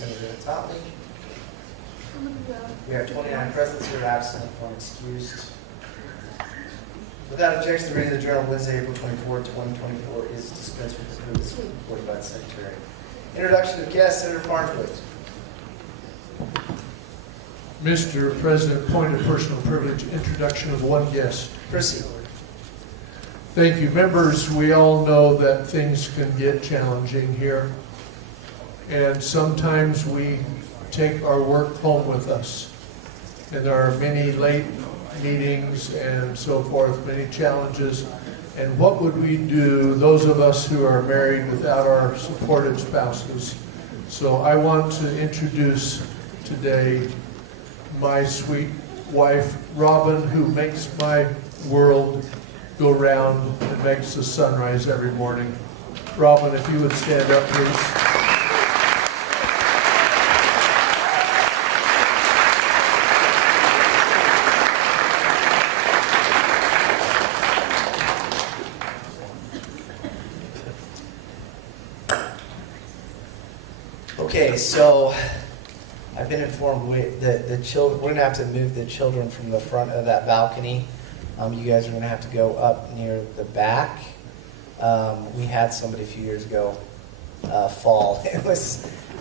Senator Totley. We have 29 present, 0 absent, 1 excused. Without objection, the reading of the Journal Wednesday, April 24, 2024 is dispensed with the notice reported by the Secretary. Introduction of guests, Senator Farnsworth. Mr. President, point of personal privilege, introduction of one guest. Proceed. Thank you. Members, we all know that things can get challenging here. And sometimes we take our work home with us. And there are many late meetings and so forth, many challenges. And what would we do, those of us who are married, without our supportive spouses? So I want to introduce today my sweet wife, Robin, who makes my world go round and makes the sun rise every morning. Robin, if you would stand up, please. Okay, so I've been informed the children. We're going to have to move the children from the front of that balcony. You guys are going to have to go up near the back. We had somebody a few years ago fall.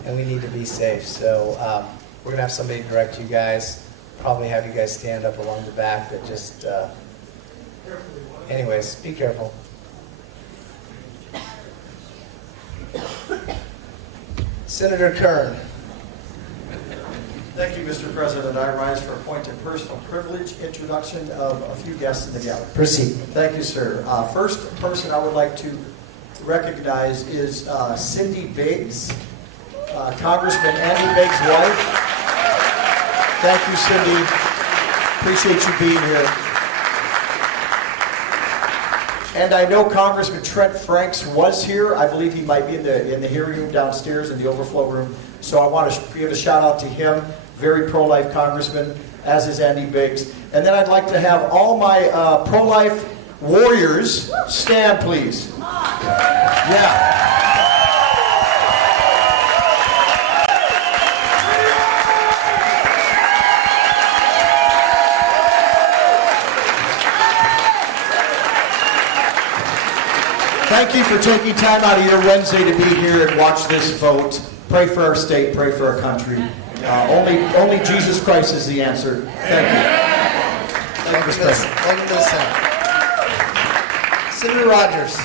And we need to be safe. So we're going to have somebody direct you guys. Probably have you guys stand up along the back, but just, anyways, be careful. Senator Kern. Thank you, Mr. President. I rise for a point of personal privilege, introduction of a few guests in the gallery. Proceed. Thank you, sir. First person I would like to recognize is Cindy Biggs, Congressman Andy Biggs' wife. Thank you, Cindy. Appreciate you being here. And I know Congressman Trent Franks was here. I believe he might be in the hearing room downstairs in the overflow room. So I want to give a shout out to him. Very pro-life congressman, as is Andy Biggs. And then I'd like to have all my pro-life warriors stand, please. Yeah. Thank you for taking time out of your Wednesday to be here and watch this vote. Pray for our state, pray for our country. Only Jesus Christ is the answer. Thank you. Thank you, President. Welcome to the Senate. Senator Rogers.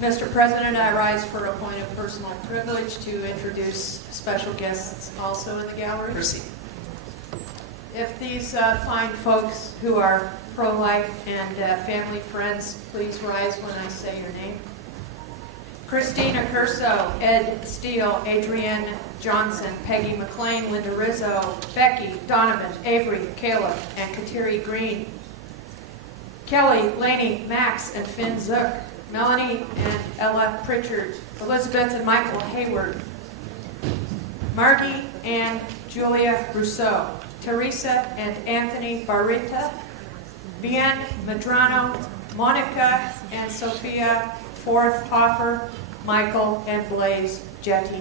Mr. President, I rise for a point of personal privilege to introduce special guests also in the gallery. Proceed. If these fine folks who are pro-life and family friends, please rise when I say your name. Christina Curso, Ed Steele, Adrienne Johnson, Peggy McLean, Linda Rizzo, Becky, Donovan, Avery, Caleb, and Kateri Green. Kelly, Laney, Max, and Finn Zook. Melanie and Ella Pritchard. Elizabeth and Michael Hayward. Margie and Julia Rousseau. Teresa and Anthony Barrita. Bien Medrano, Monica and Sophia Forth-Hoffer, Michael and Blaze Jetty.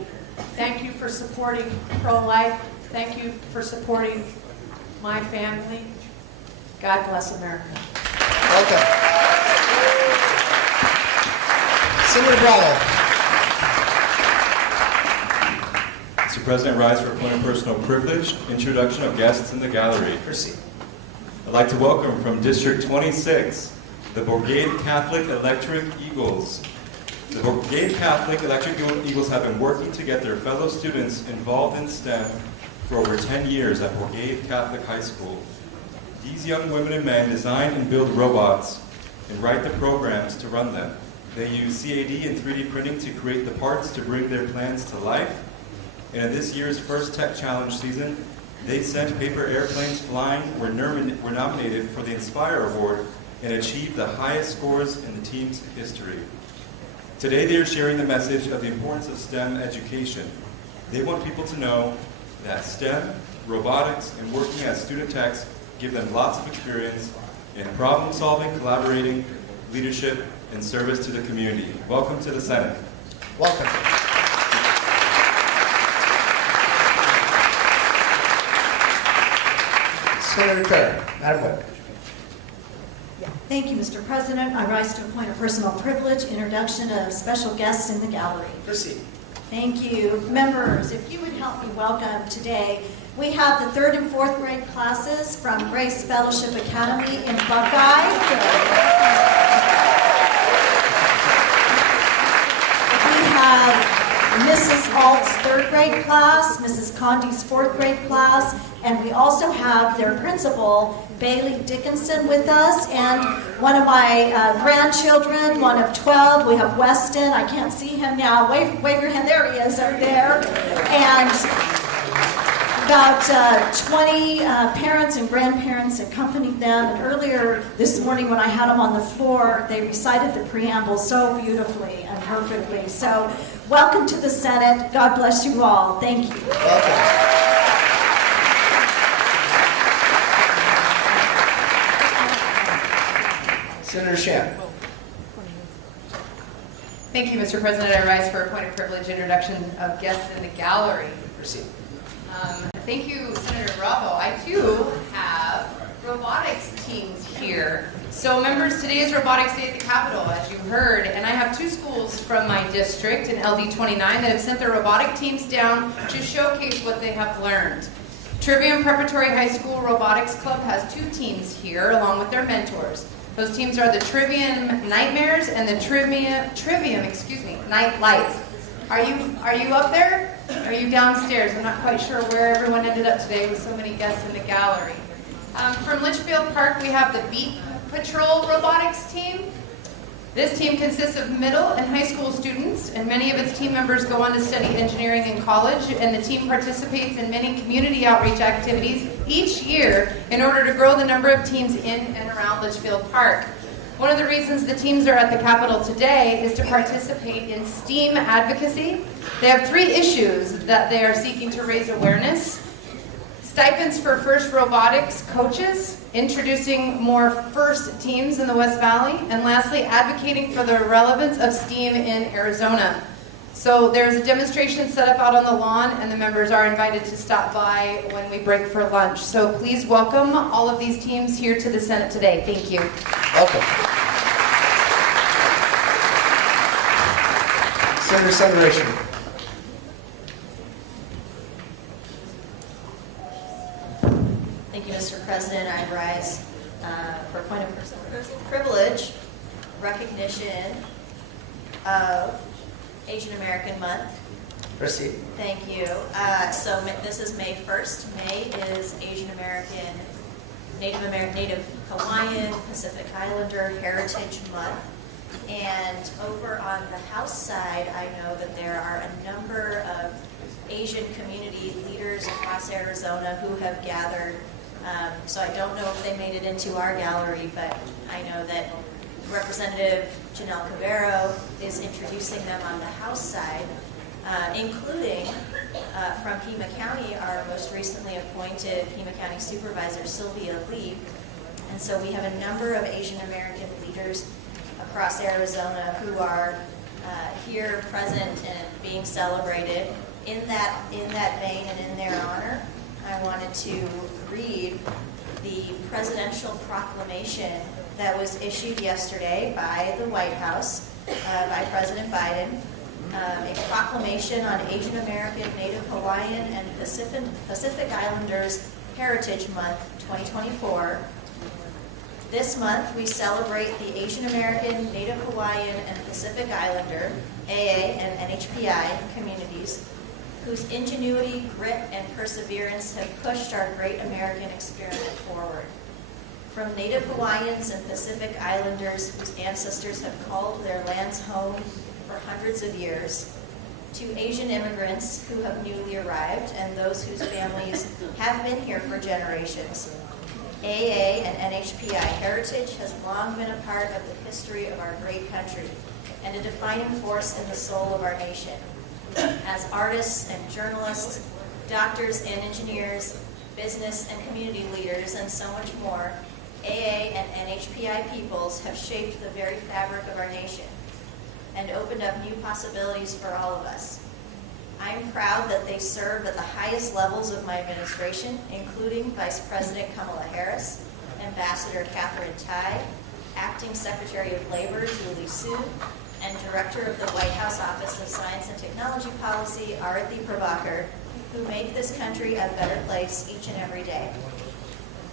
Thank you for supporting pro-life. Thank you for supporting my family. God bless America. Welcome. Senator Bravo. Mr. President, rise for a point of personal privilege, introduction of guests in the gallery. Proceed. I'd like to welcome from District 26, the Brigade Catholic Electric Eagles. The Brigade Catholic Electric Eagles have been working to get their fellow students involved in STEM for over 10 years at Brigade Catholic High School. These young women and men design and build robots and write the programs to run them. They use CAD and 3D printing to create the parts to bring their plans to life. And in this year's first Tech Challenge season, they sent paper airplanes flying, were nominated for the Inspire Award, and achieved the highest scores in the team's history. Today they are sharing the message of the importance of STEM education. They want people to know that STEM, robotics, and working as student techs give them lots of experience in problem solving, collaborating, leadership, and service to the community. Welcome to the Senate. Welcome. Senator Kerr. Madam Whip. Thank you, Mr. President. I rise to a point of personal privilege, introduction of special guests in the gallery. Proceed. Thank you. Members, if you would help me welcome today, we have the 3rd and 4th grade classes from Grace Fellowship Academy in Buckeye. We have Mrs. Alt's 3rd grade class, Mrs. Condi's 4th grade class, and we also have their principal, Bailey Dickinson, with us, and one of my grandchildren, one of 12. We have Weston. I can't see him now. Wave your hand. There he is, over there. And about 20 parents and grandparents accompanied them. And earlier this morning when I had them on the floor, they recited the preamble so beautifully and perfectly. So welcome to the Senate. God bless you all. Thank you. Welcome. Senator Shan. Thank you, Mr. President. I rise for a point of privilege, introduction of guests in the gallery. Proceed. Thank you, Senator Bravo. I too have robotics teams here. So members, today is Robotics Day at the Capitol, as you heard, and I have 2 schools from my district in LD 29 that have sent their robotic teams down to showcase what they have learned. Trivium Preparatory High School Robotics Club has 2 teams here along with their mentors. Those teams are the Trivium Nightmares and the Trivium Night Lights. Are you up there? Are you downstairs? I'm not quite sure where everyone ended up today with so many guests in the gallery. From Litchfield Park, we have the Beat Patrol Robotics team. This team consists of middle and high school students, and many of its team members go on to study engineering in college, and the team participates in many community outreach activities each year in order to grow the number of teams in and around Litchfield Park. One of the reasons the teams are at the Capitol today is to participate in STEAM advocacy. They have 3 issues that they are seeking to raise awareness. Stipends for FIRST robotics coaches, introducing more FIRST teams in the West Valley, and lastly, advocating for the relevance of STEAM in Arizona. So there's a demonstration set up out on the lawn, and the members are invited to stop by when we break for lunch. So please welcome all of these teams here to the Senate today. Thank you. Welcome. Senator Sundaration. Thank you, Mr. President. I rise for a point of personal privilege, recognition of Asian American Month. Proceed. Thank you. This is May 1st. May is Asian American, Native Hawaiian, Pacific Islander Heritage Month. And over on the House side, I know that there are a number of Asian community leaders across Arizona who have gathered. So I don't know if they made it into our gallery, but I know that Representative Janelle Cavero is introducing them on the House side, including from Pima County, our most recently appointed Pima County Supervisor, Sylvia Lee. And so we have a number of Asian American leaders across Arizona who are here present and being celebrated in that vein and in their honor. I wanted to read the presidential proclamation that was issued yesterday by the White House, by President Biden, a proclamation on Asian American, Native Hawaiian, and Pacific Islanders Heritage Month 2024. This month, we celebrate the Asian American, Native Hawaiian, and Pacific Islander, AA and NHPI communities, whose ingenuity, grit, and perseverance have pushed our great American experiment forward. From Native Hawaiians and Pacific Islanders whose ancestors have called their lands home for hundreds of years, to Asian immigrants who have newly arrived and those whose families have been here for generations. AA and NHPI heritage has long been a part of the history of our great country and a defining force in the soul of our nation. As artists and journalists, doctors and engineers, business and community leaders, and so much more, AA and NHPI peoples have shaped the very fabric of our nation and opened up new possibilities for all of us. I'm proud that they served at the highest levels of my administration, including Vice President Kamala Harris, Ambassador Catherine Tai, Acting Secretary of Labor Julie Su, and Director of the White House Office of Science and Technology Policy, Arati Prabhakar, who make this country a better place each and every day.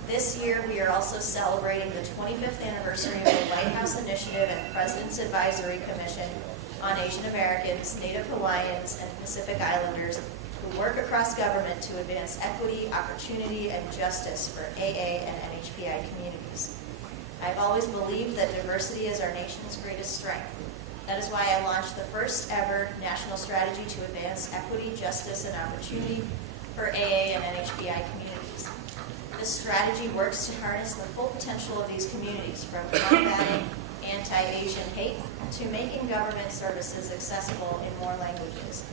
This year, we are also celebrating the 25th anniversary of the White House Initiative and President's Advisory Commission on Asian Americans, Native Hawaiians, and Pacific Islanders who work across government to advance equity, opportunity, and justice for AA and NHPI communities. I've always believed that diversity is our nation's greatest strength. That is why I launched the first ever national strategy to advance equity, justice, and opportunity for AA and NHPI communities. This strategy works to harness the full potential of these communities, from combating anti-Asian hate to making government services accessible in more languages.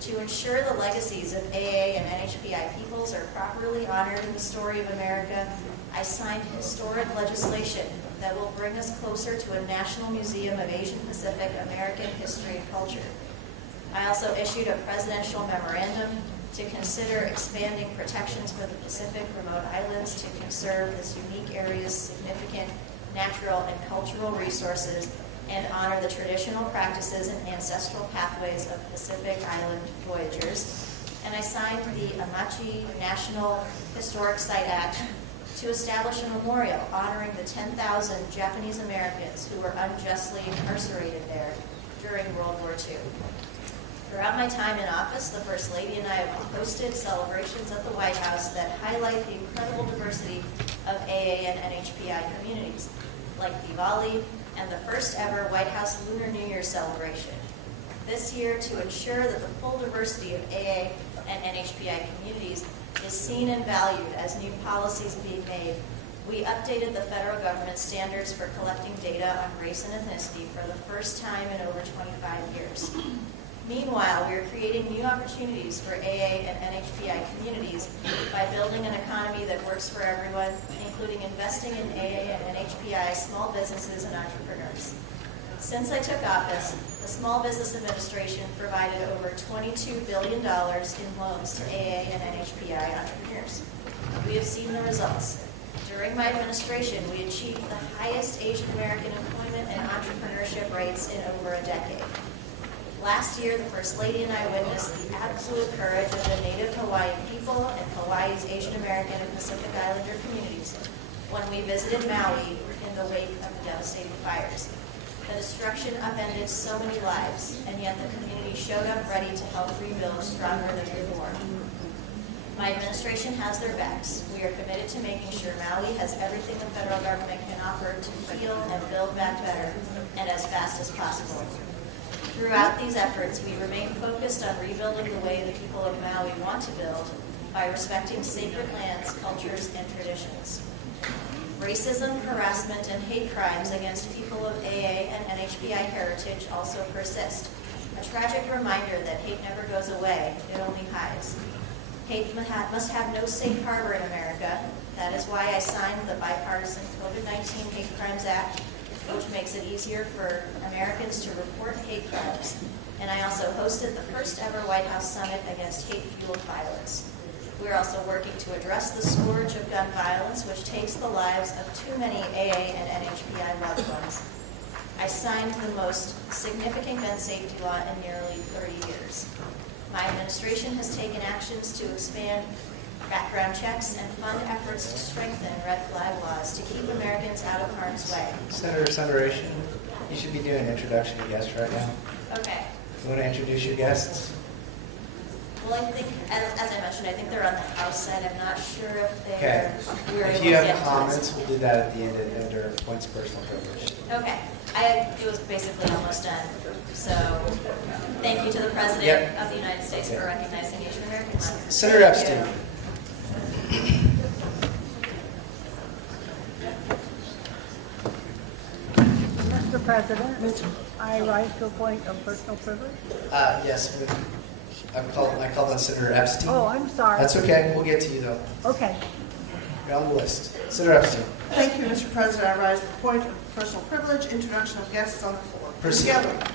To ensure the legacies of AA and NHPI peoples are properly honored in the story of America, I signed historic legislation that will bring us closer to a National Museum of Asian Pacific American History and Culture. I also issued a presidential memorandum to consider expanding protections for the Pacific remote islands to conserve this unique area's significant natural and cultural resources and honor the traditional practices and ancestral pathways of Pacific Island voyagers. And I signed the Amachi National Historic Site Act to establish a memorial honoring the 10,000 Japanese Americans who were unjustly incarcerated there during World War II. Throughout my time in office, the First Lady and I have hosted celebrations at the White House that highlight the incredible diversity of AA and NHPI communities, like Diwali and the first ever White House Lunar New Year celebration. This year, to ensure that the full diversity of AA and NHPI communities is seen and valued as new policies being made, we updated the federal government standards for collecting data on race and ethnicity for the first time in over 25 years. Meanwhile, we are creating new opportunities for AA and NHPI communities by building an economy that works for everyone, including investing in AA and NHPI small businesses and entrepreneurs. Since I took office, the Small Business Administration provided over $22 billion in loans to AA and NHPI entrepreneurs. We have seen the results. During my administration, we achieved the highest Asian American employment and entrepreneurship rates in over a decade. Last year, the First Lady and I witnessed the absolute courage of the Native Hawaiian people and Hawaii's Asian American and Pacific Islander communities when we visited Maui in the wake of the devastating fires. The destruction upended so many lives, and yet the community showed up ready to help rebuild stronger than before. My administration has their backs. We are committed to making sure Maui has everything the federal government can offer to heal and build back better and as fast as possible. Throughout these efforts, we remain focused on rebuilding the way the people of Maui want to build by respecting sacred lands, cultures, and traditions. Racism, harassment, and hate crimes against people of AA and NHPI heritage also persist. A tragic reminder that hate never goes away, it only hides. Hate must have no safe harbor in America. That is why I signed the bipartisan COVID-19 Hate Crimes Act, which makes it easier for Americans to report hate crimes. And I also hosted the first ever White House Summit against hate-fueled violence. We're also working to address the scourge of gun violence, which takes the lives of too many AA and NHPI loved ones. I signed the most significant gun safety law in nearly 30 years. My administration has taken actions to expand background checks and fund efforts to strengthen red flag laws to keep Americans out of harm's way. Senator Asian, you should be doing introduction to guests right now. Okay. You want to introduce your guests? Well, I think, as I mentioned, I think they're on the House side. I'm not sure if Okay. we're able If to you get have to comments, this. we'll do that at the end under points of personal privilege. Okay. It was basically almost done. So, thank you to the President Yep. of the United States for recognizing Asian Americans. Senator Epstein. Mr. President, I rise to a point of personal privilege. Yes, I called on Senator Epstein. Oh, I'm sorry. That's okay. We'll get to you though. Okay. You're on the list. Senator Epstein. Thank you, Mr. President. I rise to the point of personal privilege, introduction of guests on the floor. Proceed. Together.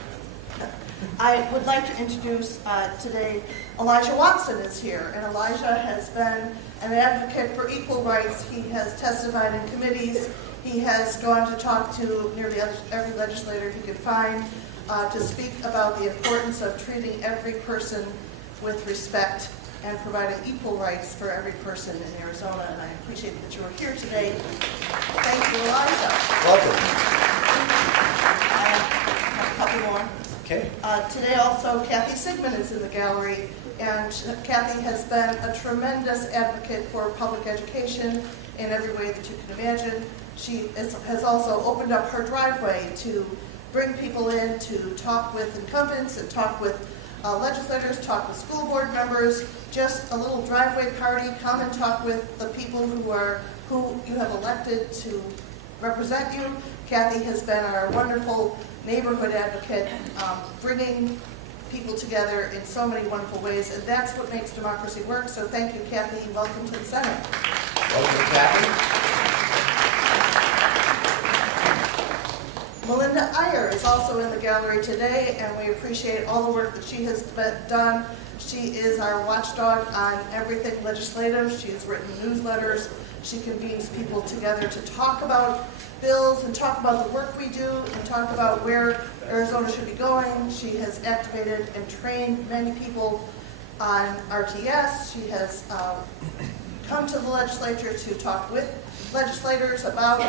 I would like to introduce today, Elijah Watson is here, and Elijah has been an advocate for equal rights. He has testified in committees. He has gone to talk to nearly every legislator he could find to speak about the importance of treating every person with respect and providing equal rights for every person in Arizona, and I appreciate that you are here today. Thank you, Elijah. Welcome. I have a couple more. Okay. Today also, Kathy Sigmund is in the gallery, and Kathy has been a tremendous advocate for public education in every way that you can imagine. She has also opened up her driveway to bring people in to talk with incumbents and talk with legislators, talk with school board members, just a little driveway party. Come and talk with the people who you have elected to represent you. Kathy has been our wonderful neighborhood advocate, bringing people together in so many wonderful ways, and that's what makes democracy work. So thank you, Kathy. Welcome to the Senate. Welcome, Kathy. Melinda Iyer is also in the gallery today, and we appreciate all the work that she has done. She is our watchdog on everything legislative. She has written newsletters. She convenes people together to talk about bills and talk about the work we do and talk about where Arizona should be going. She has activated and trained many people on RTS. She has come to the legislature to talk with legislators about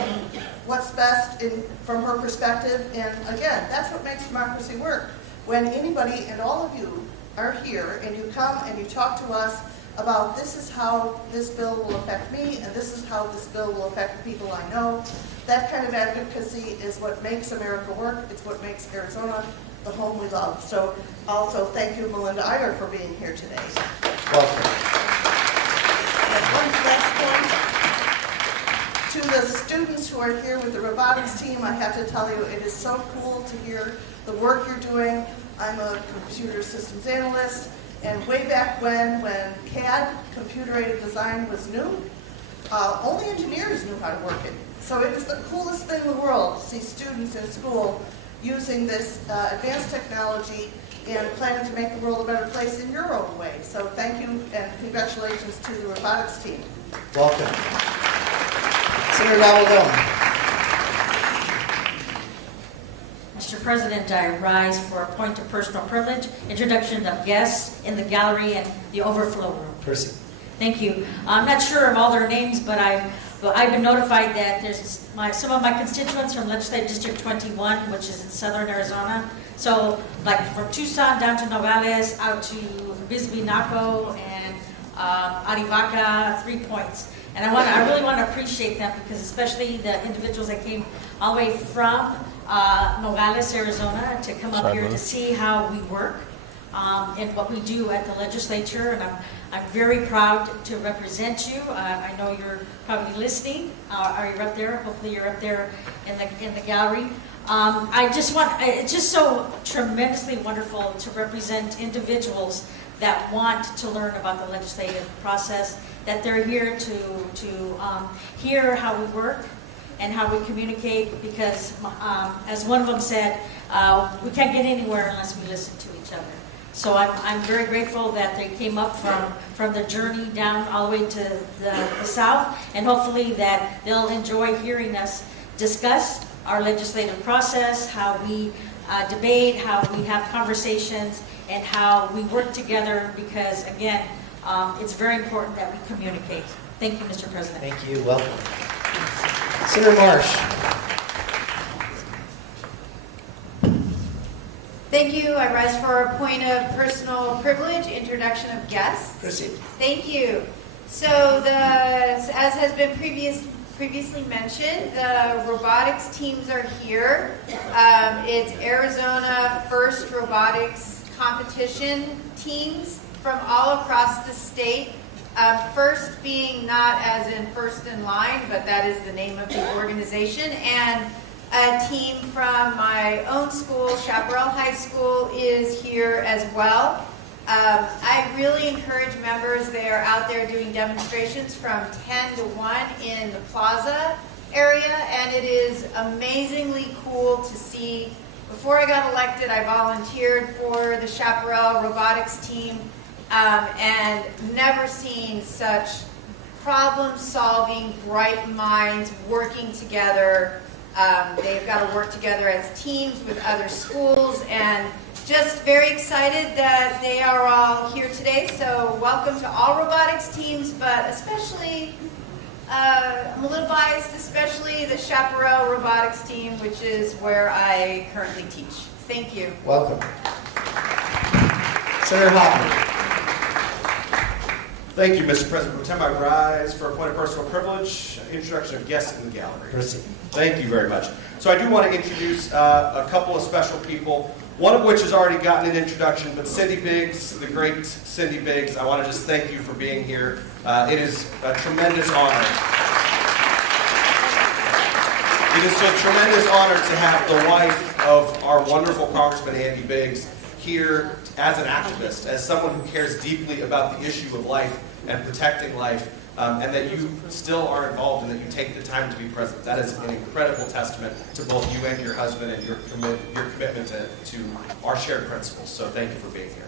what's best from her perspective. And again, that's what makes democracy work. When anybody and all of you are here and you come and you talk to us about this is how this bill will affect me and this is how this bill will affect the people I know. That kind of advocacy is what makes America work. It's what makes Arizona the home we love. So also thank you, Melinda Iyer, for being here today. Welcome. And one last point. To the students who are here with the robotics team, I have to tell you, it is so cool to hear the work you're doing. I'm a computer systems analyst, and way back when CAD, computer-aided design, was new, only engineers knew how to work it. So it is the coolest thing in the world to see students in school using this advanced technology and planning to make the world a better place in your own way. So thank you and congratulations to the robotics team. Welcome. Senator Gabaldon. Mr. President, I rise for a point of personal privilege, introduction of guests in the gallery and the overflow room. Proceed. Thank you. I'm not sure of all their names, but I've been notified that there's some of my constituents from Legislative District 21, which is in southern Arizona. So, like from Tucson down to Nogales, out to Bisbee, Naco, and Arivaca, 3 points. And I really want to appreciate them because especially the individuals that came all the way from Nogales, Arizona, to come up here to see how we work and what we do at the legislature. And I'm very proud to represent you. I know you're probably listening. Are you up there? Hopefully you're up there in the gallery. It's just so tremendously wonderful to represent individuals that want to learn about the legislative process, that they're here to hear how we work and how we communicate, because as one of them said, we can't get anywhere unless we listen to each other. So I'm very grateful that they came up from the journey down all the way to the south, and hopefully that they'll enjoy hearing us discuss our legislative process, how we debate, how we have conversations, and how we work together, because again, it's very important that we communicate. Thank you, Mr. President. Thank you. Welcome. Senator Marsh. Thank you. I rise for a point of personal privilege, introduction of guests. Proceed. Thank you. So as has been previously mentioned, the robotics teams are here. It's Arizona First Robotics Competition teams from all across the state. First being not as in first in line, but that is the name of the organization. And a team from my own school, Chaparral High School, is here as well. I really encourage members, they are out there doing demonstrations from 10 to 1 in the plaza area, and it is amazingly cool to see. Before I got elected, I volunteered for the Chaparral robotics team, and never seen such problem-solving, bright minds working together. They've got to work together as teams with other schools, and just very excited that they are all here today. So welcome to all robotics teams, but especially, I'm a little biased, especially the Chaparral robotics team, which is where I currently teach. Thank you. Welcome. Senator Hoffman. Thank you, Mr. President. Pro Tem, I rise for a point of personal privilege, introduction of guests in the gallery. Proceed. Thank you very much. So I do want to introduce a couple of special people, one of which has already gotten an introduction, but Cindy Biggs, the great Cindy Biggs, I want to just thank you for being here. It is a tremendous honor. It is a tremendous honor to have the wife of our wonderful Congressman Andy Biggs here as an activist, as someone who cares deeply about the issue of life and protecting life, and that you still are involved and that you take the time to be present. That is an incredible testament to both you and your husband and your commitment to our shared principles. So thank you for being here.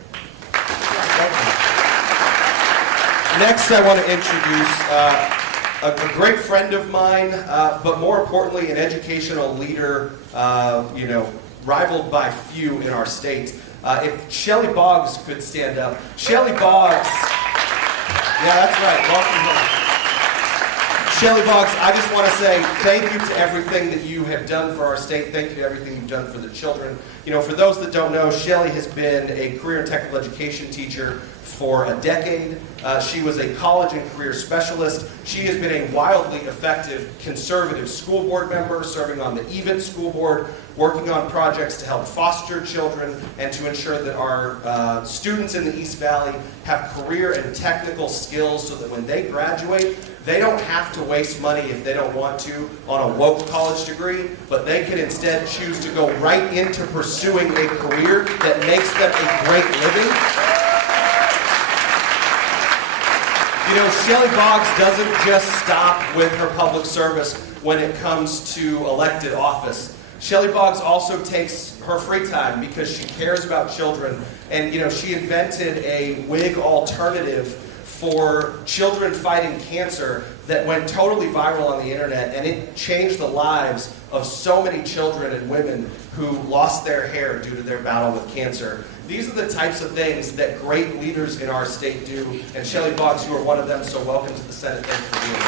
Next, I want to introduce a great friend of mine, but more importantly, an educational leader, rivaled by few in our state. If Shelley Boggs could stand up. Shelley Boggs. Yeah, that's right. Welcome home. Shelley Boggs, I just want to say thank you to everything that you have done for our state. Thank you to everything you've done for the children. You know, for those that don't know, Shelley has been a career and technical education teacher for a decade. She was a college and career specialist. She has been a wildly effective conservative school board member, serving on the EVIT school board, working on projects to help foster children and to ensure that our students in the East Valley have career and technical skills so that when they graduate, they don't have to waste money if they don't want to on a woke college degree, but they can instead choose to go right into pursuing a career that makes them a great living. You know, Shelley Boggs doesn't just stop with her public service when it comes to elected office. Shelley Boggs also takes her free time because she cares about children. And, you know, she invented a wig alternative for children fighting cancer that went totally viral on the internet, and it changed the lives of so many children and women who lost their hair due to their battle with cancer. These are the types of things that great leaders in our state do, and Shelley Boggs, you are one of them, so welcome to the Senate. Thank you for being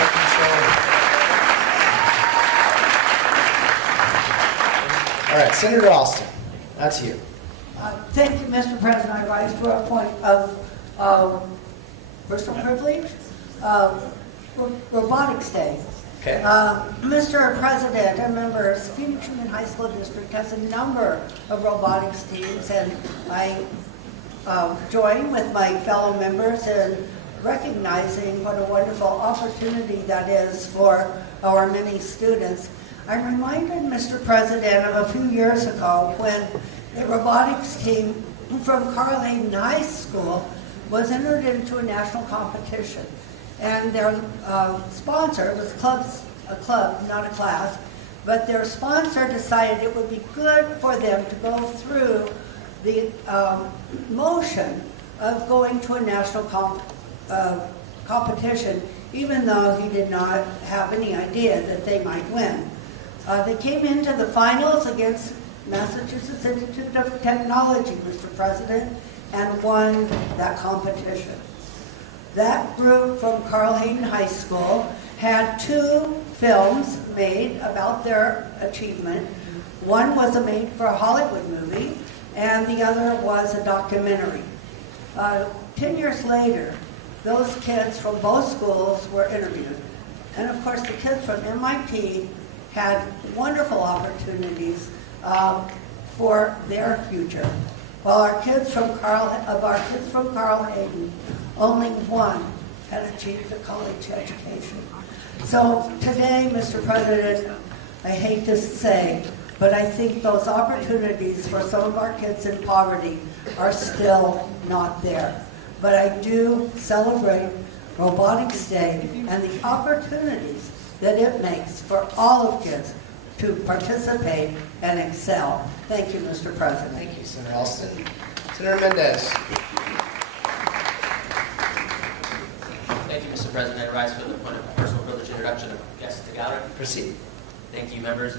Welcome, Shelley. Thank you. All right, Senator Alston, that's you. Thank you, Mr. President. I rise to a point of personal privilege. Robotics Day. Okay. Mr. President and members, Phoenix Union High School District has a number of robotics teams, and I join with my fellow members in recognizing what a wonderful opportunity that is for our many students. I'm reminded, Mr. President, of a few years ago when a robotics team from Carl Hayden High School was entered into a national competition. And their sponsor was a club, not a class, but their sponsor decided it would be good for them to go through the motion of going to a national competition, even though he did not have any idea that they might win. They came into the finals against Massachusetts Institute of Technology, Mr. President, and won that competition. That group from Carl Hayden High School had 2 films made about their achievement. One was made for a Hollywood movie, and the other was a documentary. 10 years later, those kids from both schools were interviewed. And of course, the kids from MIT had wonderful opportunities for their future. While our kids from Carl Hayden, only one had achieved a college education. So today, Mr. President, I hate to say, but I think those opportunities for some of our kids in poverty are still not there. But I do celebrate Robotics Day and the opportunities that it makes for all of kids to participate and excel. Thank you, Mr. President. Thank you, Senator Alston. Senator Mendez. Thank you, Mr. President. I rise for the point of personal privilege introduction of guests to the gallery. Proceed. Thank you, members.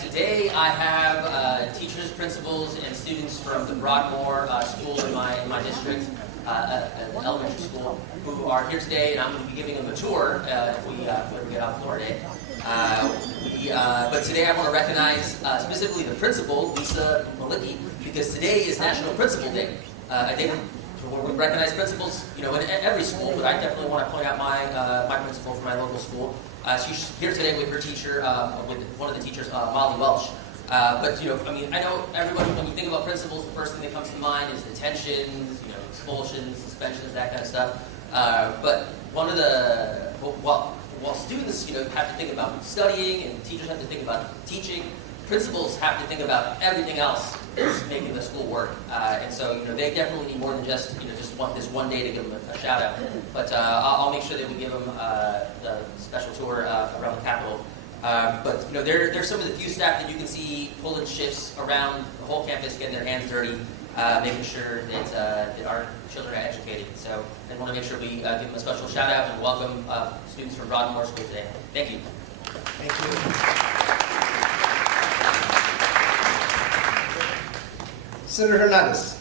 Today I have teachers, principals, and students from the Broadmoor School in my district, elementary school, who are here today, and I'm going to be giving them a tour if we ever get off floor today. But today I want to recognize specifically the principal, Lisa Malicki, because today is National Principal Day. I think we recognize principals, in every school, but I definitely want to point out my principal from my local school. She's here today with her teacher, with one of the teachers, Molly Welsh. But I know everybody, when you think about principals, the first thing that comes to mind is detentions, expulsions, suspensions, that kind of stuff. But one of the while students, have to think about studying and teachers have to think about teaching, principals have to think about everything else that's making the school work. And so, they definitely need more than just want this one day to give them a shout out. But I'll make sure that we give them the special tour around the Capitol. But there's some of the few staff that you can see pulling shifts around the whole campus, getting their hands dirty, making sure that our children are educated. So I want to make sure we give them a special shout out and welcome students from Broadmoor School today. Thank you. Thank you. Senator Hernandez.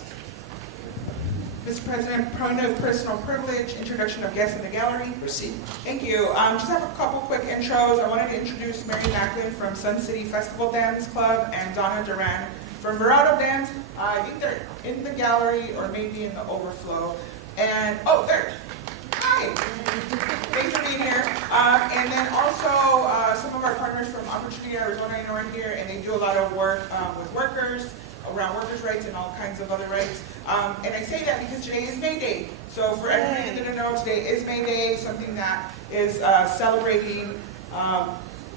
Mr. President, point of personal privilege, introduction of guests in the gallery. Proceed. Thank you. Just have a couple quick intros. I wanted to introduce Mary Macklin from Sun City Festival Dance Club and Donna Duran from Verado Dance. I think they're in the gallery or maybe in the overflow. And, there. Hi. Thanks for being here. And then also some of our partners from Opportunity Arizona are here, and they do a lot of work with workers, around workers' rights and all kinds of other rights. And I say that because today is May Day. So for everybody that didn't know, today is May Day, something that is celebrating,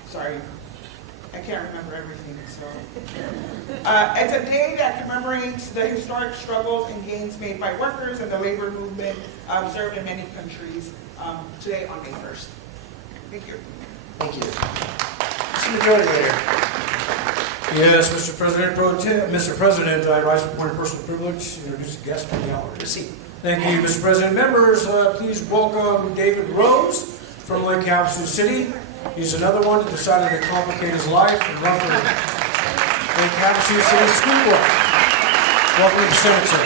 sorry, I can't remember everything. So it's a day that commemorates the historic struggles and gains made by workers and the labor movement observed in many countries today on May 1st. Thank you. Thank you. Mr. Majority Leader. Yes, Mr. President, I rise for point of personal privilege to introduce a guest to the gallery. Proceed. Thank you, Mr. President. Members, please welcome David Rose from Lake Havasu City. He's another one that decided to complicate his life and run for Lake Havasu City School Board. Welcome to the Senate, sir.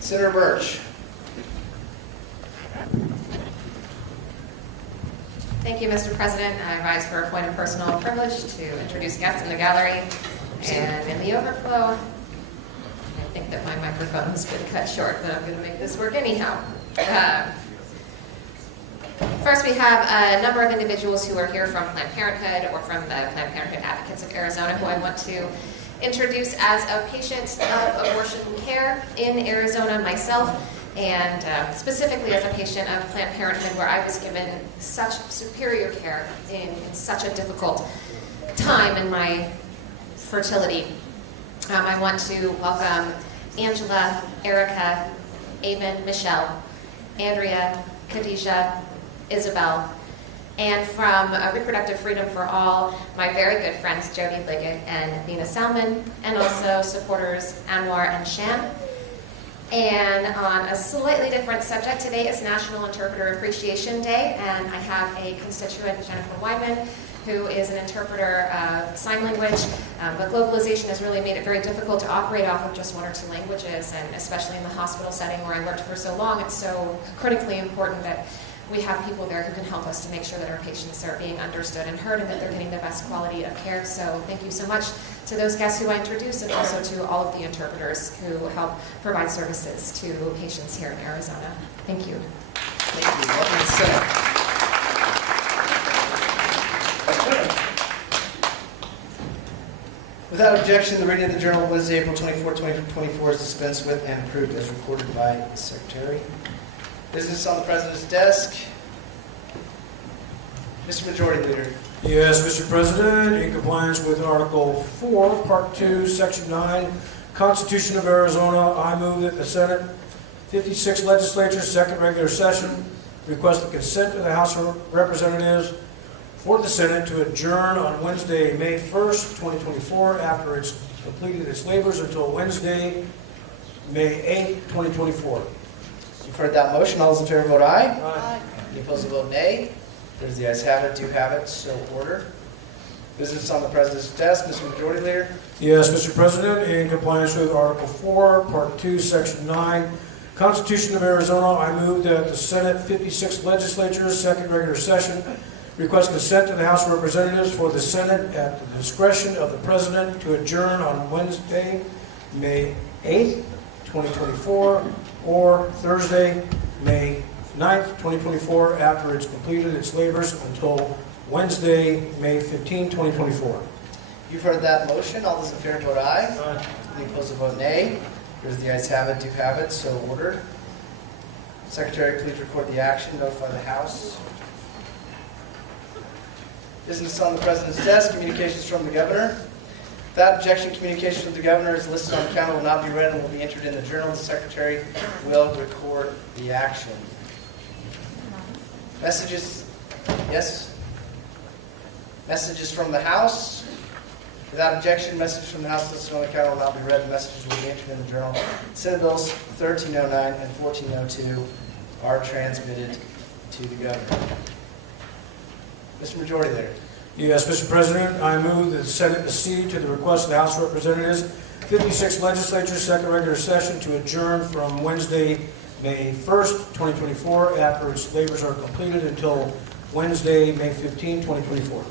Senator Birch. Thank you, Mr. President. I rise for a point of personal privilege to introduce guests in the gallery and in the overflow. I think that my microphone has been cut short, but I'm going to make this work anyhow. First, we have a number of individuals who are here from Planned Parenthood or from the Planned Parenthood Advocates of Arizona who I want to introduce as a patient of abortion care in Arizona myself, and specifically as a patient of Planned Parenthood, where I was given such superior care in such a difficult time in my fertility. I want to welcome Angela, Erica, Amen, Michelle, Andrea, Khadijah, Isabel, And from Reproductive Freedom for All, my very good friends Jody Liggett and Nina Salmon, and also supporters Anwar and Shan. And on a slightly different subject, today is National Interpreter Appreciation Day, and I have a constituent, Jennifer Wyman, who is an interpreter of sign language, but globalization has really made it very difficult to operate off of just one or two languages, and especially in the hospital setting where I worked for so long, it's so critically important that we have people there who can help us to make sure that our patients are being understood and heard and that they're getting the best quality of care. So thank you so much to those guests who I introduced and also to all of the interpreters who help provide services to patients here in Arizona. Thank you. Thank you. Welcome to the Senate. Without objection, the reading of the Journal of Wednesday, April 24, 2024 is dispensed with and approved as recorded by the Secretary. Business on the President's desk. Mr. Majority Leader. Yes, Mr. President, in compliance with Article 4, Part 2, Section 9, Constitution of Arizona, I move that the Senate 56th Legislature, second regular session, request the consent of the House of Representatives for the Senate to adjourn on Wednesday, May 1st, 2024, after it's completed its labors until Wednesday, May 8th, 2024. You've heard that motion. All those in favor vote aye. Aye. Any opposed will vote nay. There's the ayes have it, do have it, so ordered. Business on the President's desk. Mr. Majority Leader. Yes, Mr. President, in compliance with Article 4, Part 2, Section 9, Constitution of Arizona, I move that the Senate 56th Legislature, second regular session, request consent to the House of Representatives for the Senate at the discretion of the President to adjourn on Wednesday, May 8th, 2024, or Thursday, May 9th, 2024, after it's completed its labors until Wednesday, May 15, 2024. You've heard that motion. All those in favor vote aye. Aye. Any opposed will vote nay. There's the ayes have it, do have it, so ordered. Secretary, please record the action, notify the House. Business on the President's desk, communications from the Governor. Without objection, communications from the Governor is listed on the counter, will not be read and will be entered in the Journal. The Secretary will record the action. Messages, yes? Messages from the House. Without objection, messages from the House listed on the counter will not be read. The messages will be entered in the Journal. Senate Bills 1309 and 1402 are transmitted to the Governor. Mr. Majority Leader. Yes, Mr. President, I move that the Senate accede to the request of the House of Representatives, 56th Legislature, second regular session, to adjourn from Wednesday, May 1st, 2024, after its labors are completed until Wednesday, May 15, 2024.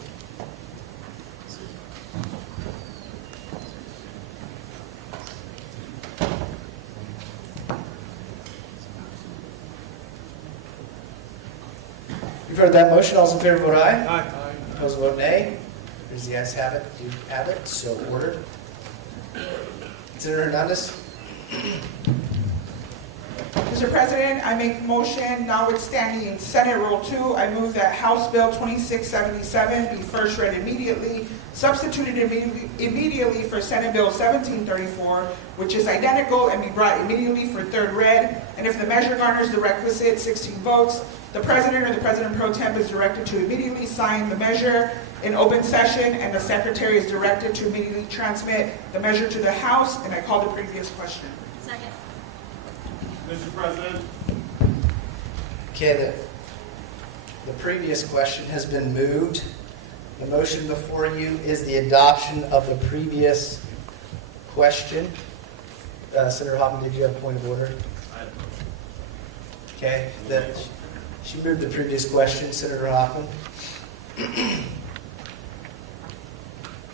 You've heard that motion. All those in favor vote aye. Aye. Opposed vote nay. There's the ayes have it, do have it, so ordered. Senator Hernandez. Mr. President, I make a motion notwithstanding Senate Rule 2, I move that House Bill 2677 be first read immediately, substituted immediately for Senate Bill 1734, which is identical, and be brought immediately for third read. And if the measure garners the requisite 16 votes, the President or the President Pro Tem is directed to immediately sign the measure in open session, and the Secretary is directed to immediately transmit the measure to the House, and I call the previous question. Second. Mr. President. Okay, the previous question has been moved. The motion before you is the adoption of the previous question. Senator Hoffman, did you have a point of order? Okay, she moved the previous question. Senator Hoffman.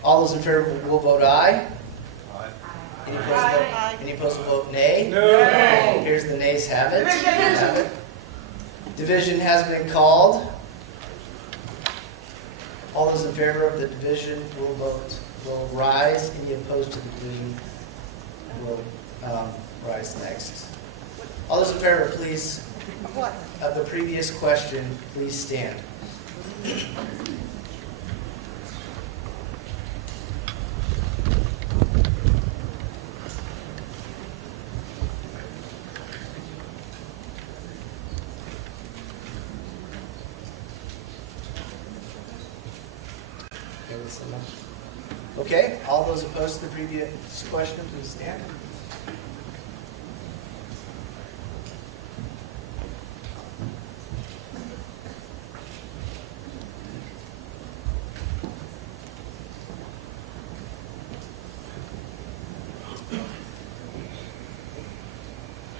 All those in favor will vote aye. Any opposed will vote nay? No. Here's the nays have it. Division has been called. All those in favor of the division will rise. Any opposed to the division will rise next. All those in favor, please, of the previous question, please stand. so much. Okay, all those opposed to the previous question, please stand.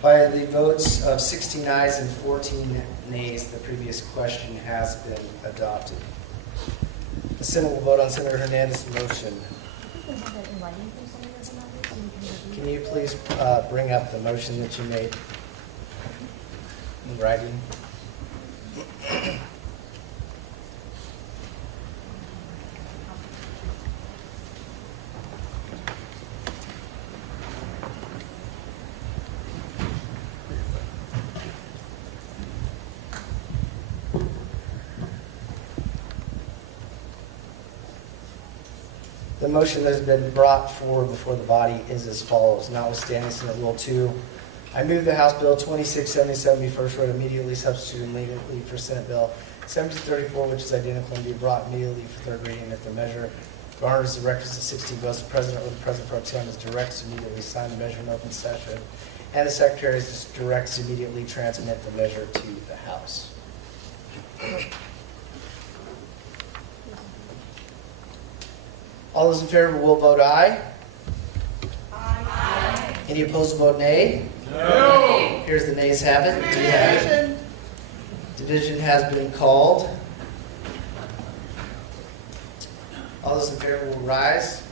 By the votes of 16 ayes and 14 nays, the previous question has been adopted. The Senate will vote on Senator Hernandez's motion. Can you please bring up the motion that you made in writing? The motion that has been brought forward before the body is as follows. Notwithstanding Senate Rule 2, I move that House Bill 2677 be first read immediately, substitute immediately for Senate Bill 1734, which is identical, and be brought immediately for third reading. If the measure garners the requisite 16 votes, the President or the President pro tem is directed to immediately sign the measure in open session, and the Secretary is directed to immediately transmit the measure to the House. All those in favor will vote aye. Aye. Any opposed will vote nay. No. Here's the nays have it. Division has been called. All those in favor will rise.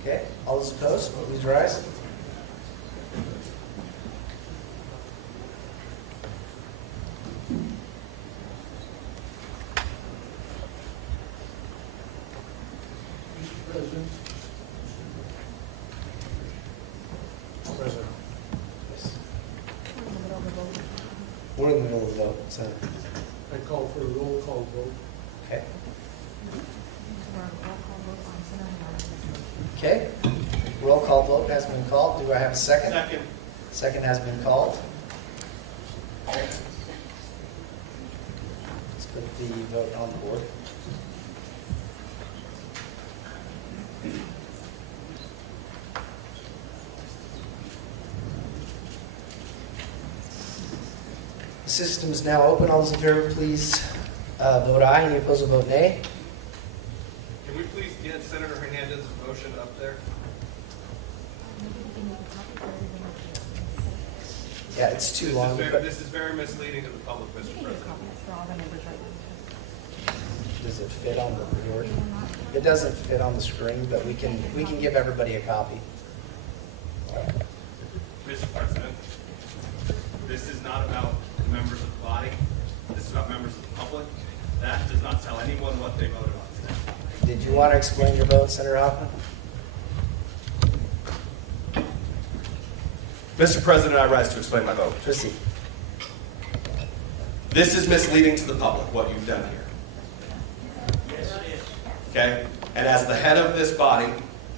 Okay, all those opposed, please rise. President. Yes. We're in the middle of the vote, so. I call for a roll call vote. Okay. Okay, roll call vote has been called. Do I have a second? Second. Second has been called. Let's put the vote on the board. The system is now open. All those in favor, please vote aye. Any opposed will vote nay. Can we please get Senator Hernandez's motion up there? Yeah, it's too long. This is very misleading to the public, Mr. President. Does it fit on the board? It doesn't fit on the screen, but we can give everybody a copy. Mr. President, this is not about the members of the body. This is about members of the public. That does not tell anyone what they voted on today. Did you want to explain your vote, Senator Hoffman? Mr. President, I rise to explain my vote. Proceed. This is misleading to the public, what you've done here. Okay? And as the head of this body,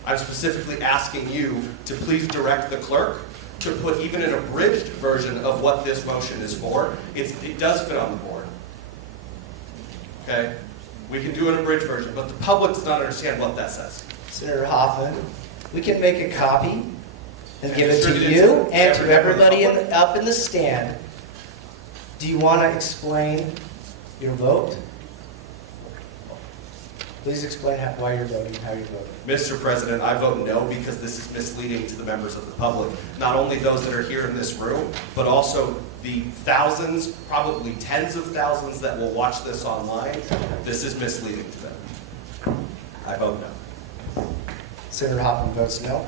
I'm specifically asking you to please direct the clerk to put even an abridged version of what this motion is for. It does fit on the board. Okay? We can do an abridged version, but the public does not understand what that says. Senator Hoffman, we can make a copy and give it to distribute it you to and to everybody everybody up in the stand. Do you want to explain your vote? Please explain why you're voting, how you're voting. Mr. President, I vote no because this is misleading to the members of the public. Not only those that are here in this room, but also the thousands, probably tens of thousands that will watch this online. This is misleading to them. I vote no. Senator Hoffman votes no.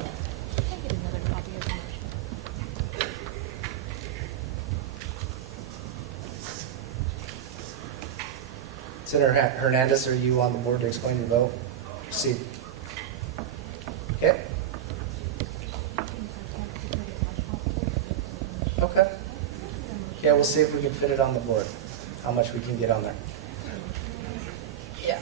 Senator Hernandez, are you on the board to explain your vote? Proceed. Okay. Okay. Yeah, we'll see if we can fit it on the board, how much we can get on there. Yeah.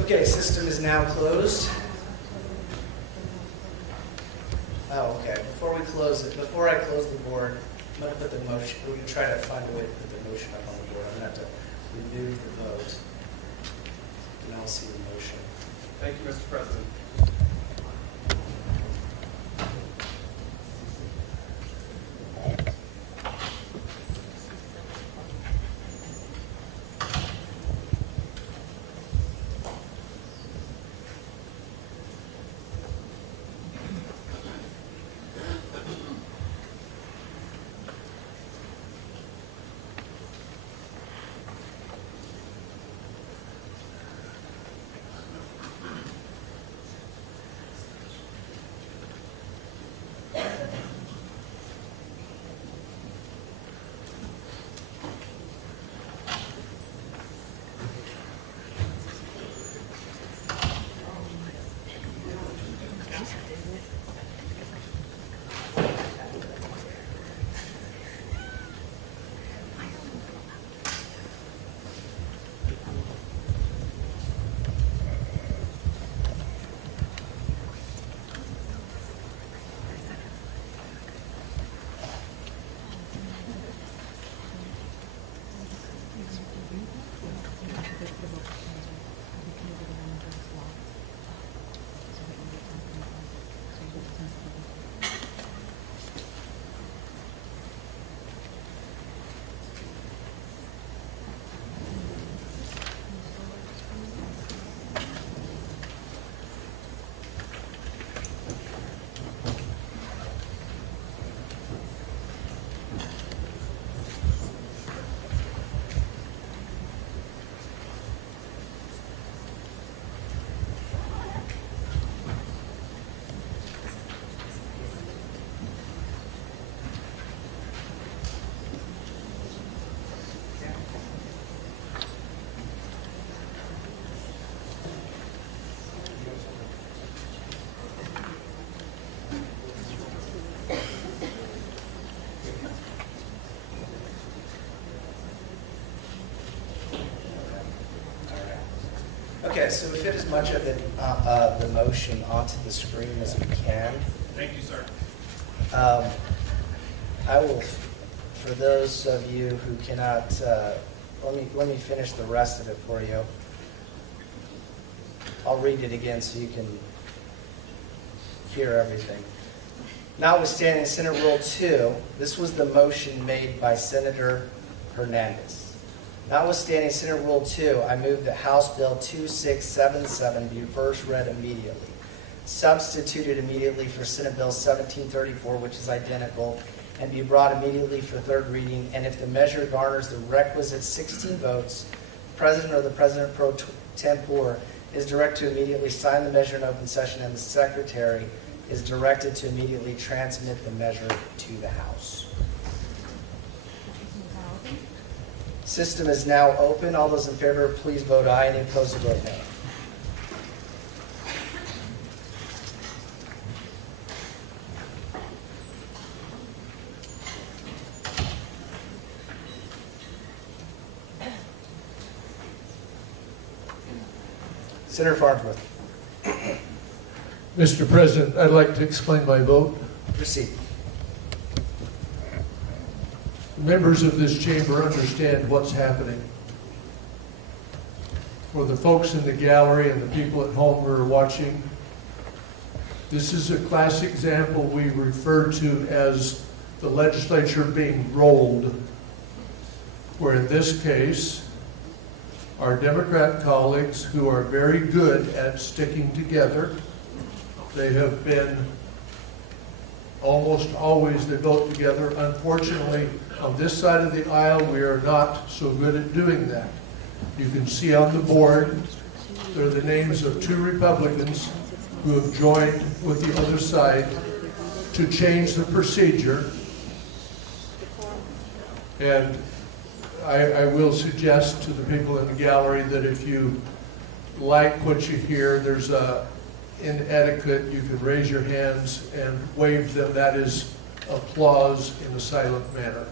Okay, system is now closed. Oh, okay. Before we close it, before I close the board, I'm going to put the motion, we're going to try to find a way to put the motion up on the board. I'm going to have to remove the vote. And I'll see the motion. Thank you, Mr. President. Okay, so we fit as much of the motion onto the screen as we can. Thank you, sir. I will, for those of you who cannot, let me finish the rest of it for you. I'll read it again so you can hear everything. Notwithstanding Senate Rule 2, this was the motion made by Senator Hernandez. Notwithstanding Senate Rule 2, I move that House Bill 2677 be first read immediately, substituted immediately for Senate Bill 1734, which is identical, and be brought immediately for third reading, and if the measure garners the requisite 16 votes, the President or the President pro tempore is directed to immediately sign the measure in open session, and the Secretary is directed to immediately transmit the measure to the House. System is now open. All those in favor, please vote aye. Any opposed, vote no. Senator Farnsworth. Mr. President, I'd like to explain my vote. Proceed. Members of this chamber understand what's happening. For the folks in the gallery and the people at home who are watching, this is a classic example we refer to as the legislature being rolled, where in this case, our Democrat colleagues who are very good at sticking together, they have been almost always they vote together. Unfortunately, on this side of the aisle, we are not so good at doing that. You can see on the board, there are the names of 2 Republicans who have joined with the other side to change the procedure. And I will suggest to the people in the gallery that if you like what you hear, there's in etiquette, you can raise your hands and wave them. That is applause in a silent manner.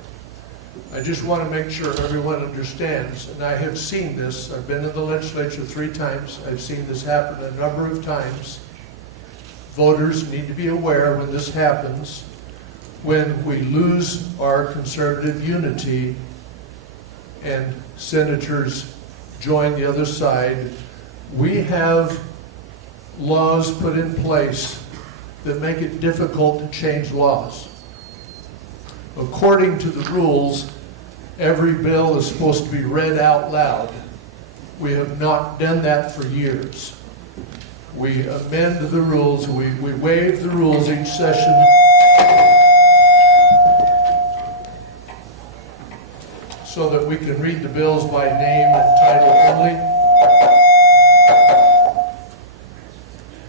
I just want to make sure everyone understands, and I have seen this. I've been in the legislature 3 times. I've seen this happen a number of times. Voters need to be aware when this happens, when we lose our conservative unity and senators join the other side, we have laws put in place that make it difficult to change laws. According to the rules, every bill is supposed to be read out loud. We have not done that for years. We amend the rules, we waive the rules each session. So that we can read the bills by name and title only.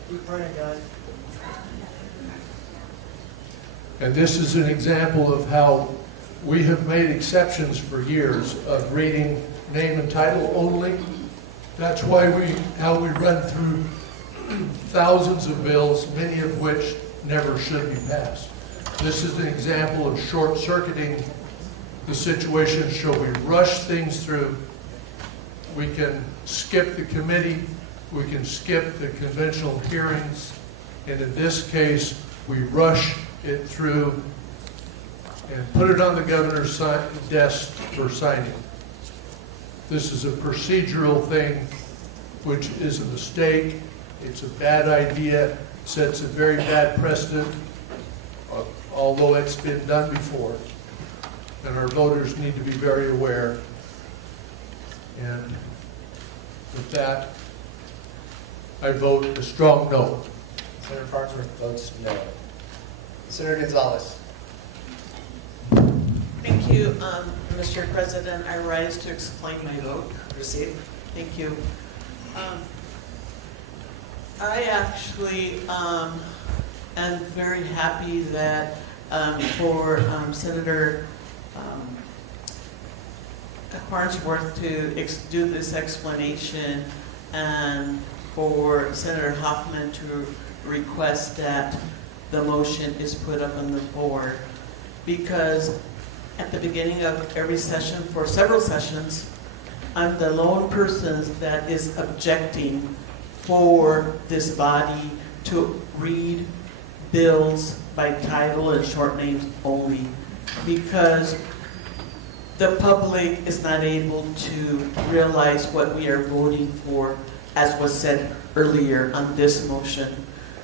Keep praying, guys. And this is an example of how we have made exceptions for years of reading name and title only. That's why how we run through thousands of bills, many of which never should be passed. This is an example of short-circuiting the situation. Shall we rush things through? We can skip the committee, we can skip the conventional hearings, and in this case, we rush it through and put it on the governor's desk for signing. This is a procedural thing, which is a mistake. It's a bad idea, sets a very bad precedent, although it's been done before. And our voters need to be very aware. And with that, I vote a strong no. Senator Farnsworth votes no. Senator Gonzalez. Thank you, Mr. President. I rise to explain my vote. Proceed. Thank you. I actually am very happy that for Senator Farnsworth to do this explanation and for Senator Hoffman to request that the motion is put up on the board, because at the beginning of every session, for several sessions, I'm the lone person that is objecting for this body to read bills by title and short names only, because the public is not able to realize what we are voting for, as was said earlier on this motion.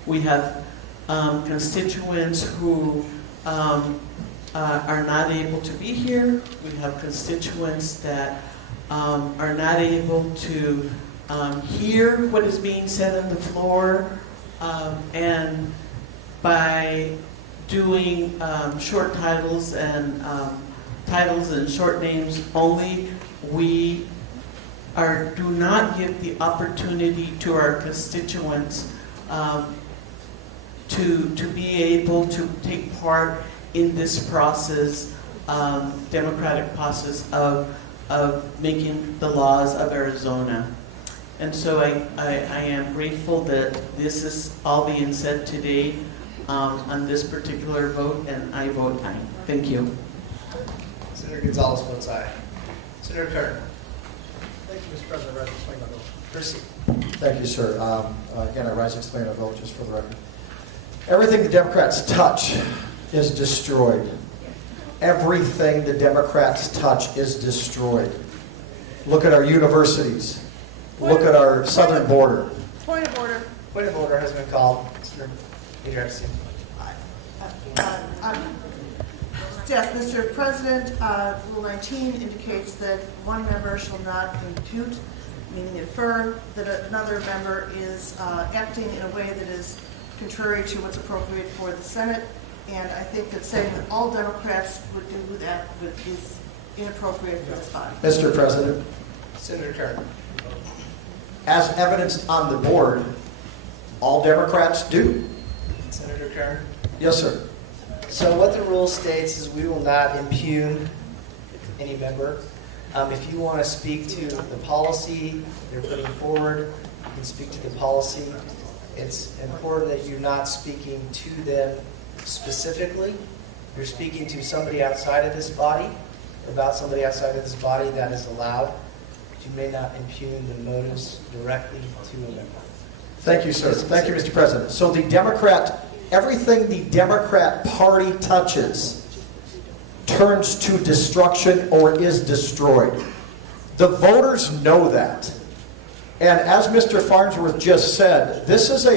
We have constituents who are not able to be here. We have constituents that are not able to hear what is being said on the floor, and by doing short titles and short names only, we do not give the opportunity to our constituents to be able to take part in this process, democratic process of of making the laws of Arizona. And so I am grateful that this is all being said today on this particular vote, and I vote aye. Thank you. Senator Gonzalez votes aye. Senator Kern. Thank you, Mr. President. I rise to explain my vote. Proceed. Thank you, sir. Again, I rise to explain my vote just for the record. Everything the Democrats touch is destroyed. Everything the Democrats touch is destroyed. Look at our universities. Look at our southern border. Point of order. Point of order has been called. Senator Peter Epstein. Yes, Mr. President, Rule 19 indicates that one member shall not impute, meaning infer, that another member is acting in a way that is contrary to what's appropriate for the Senate. And I think that saying that all Democrats would do that is inappropriate for this body. Mr. President, Senator Kern. as evidenced on the board, all Democrats do. Senator Kern. Yes, sir. So what the rule states is we will not impugn any member. If you want to speak to the policy they're putting forward, you can speak to the policy. It's important that you're not speaking to them specifically. You're speaking to somebody outside of this body, about somebody outside of this body, that is allowed. But you may not impugn the motives directly to a member. Thank you, sir. Thank you, Mr. President. So the Democrat, everything the Democrat Party touches turns to destruction or is destroyed. The voters know that. And as Mr. Farnsworth just said, this is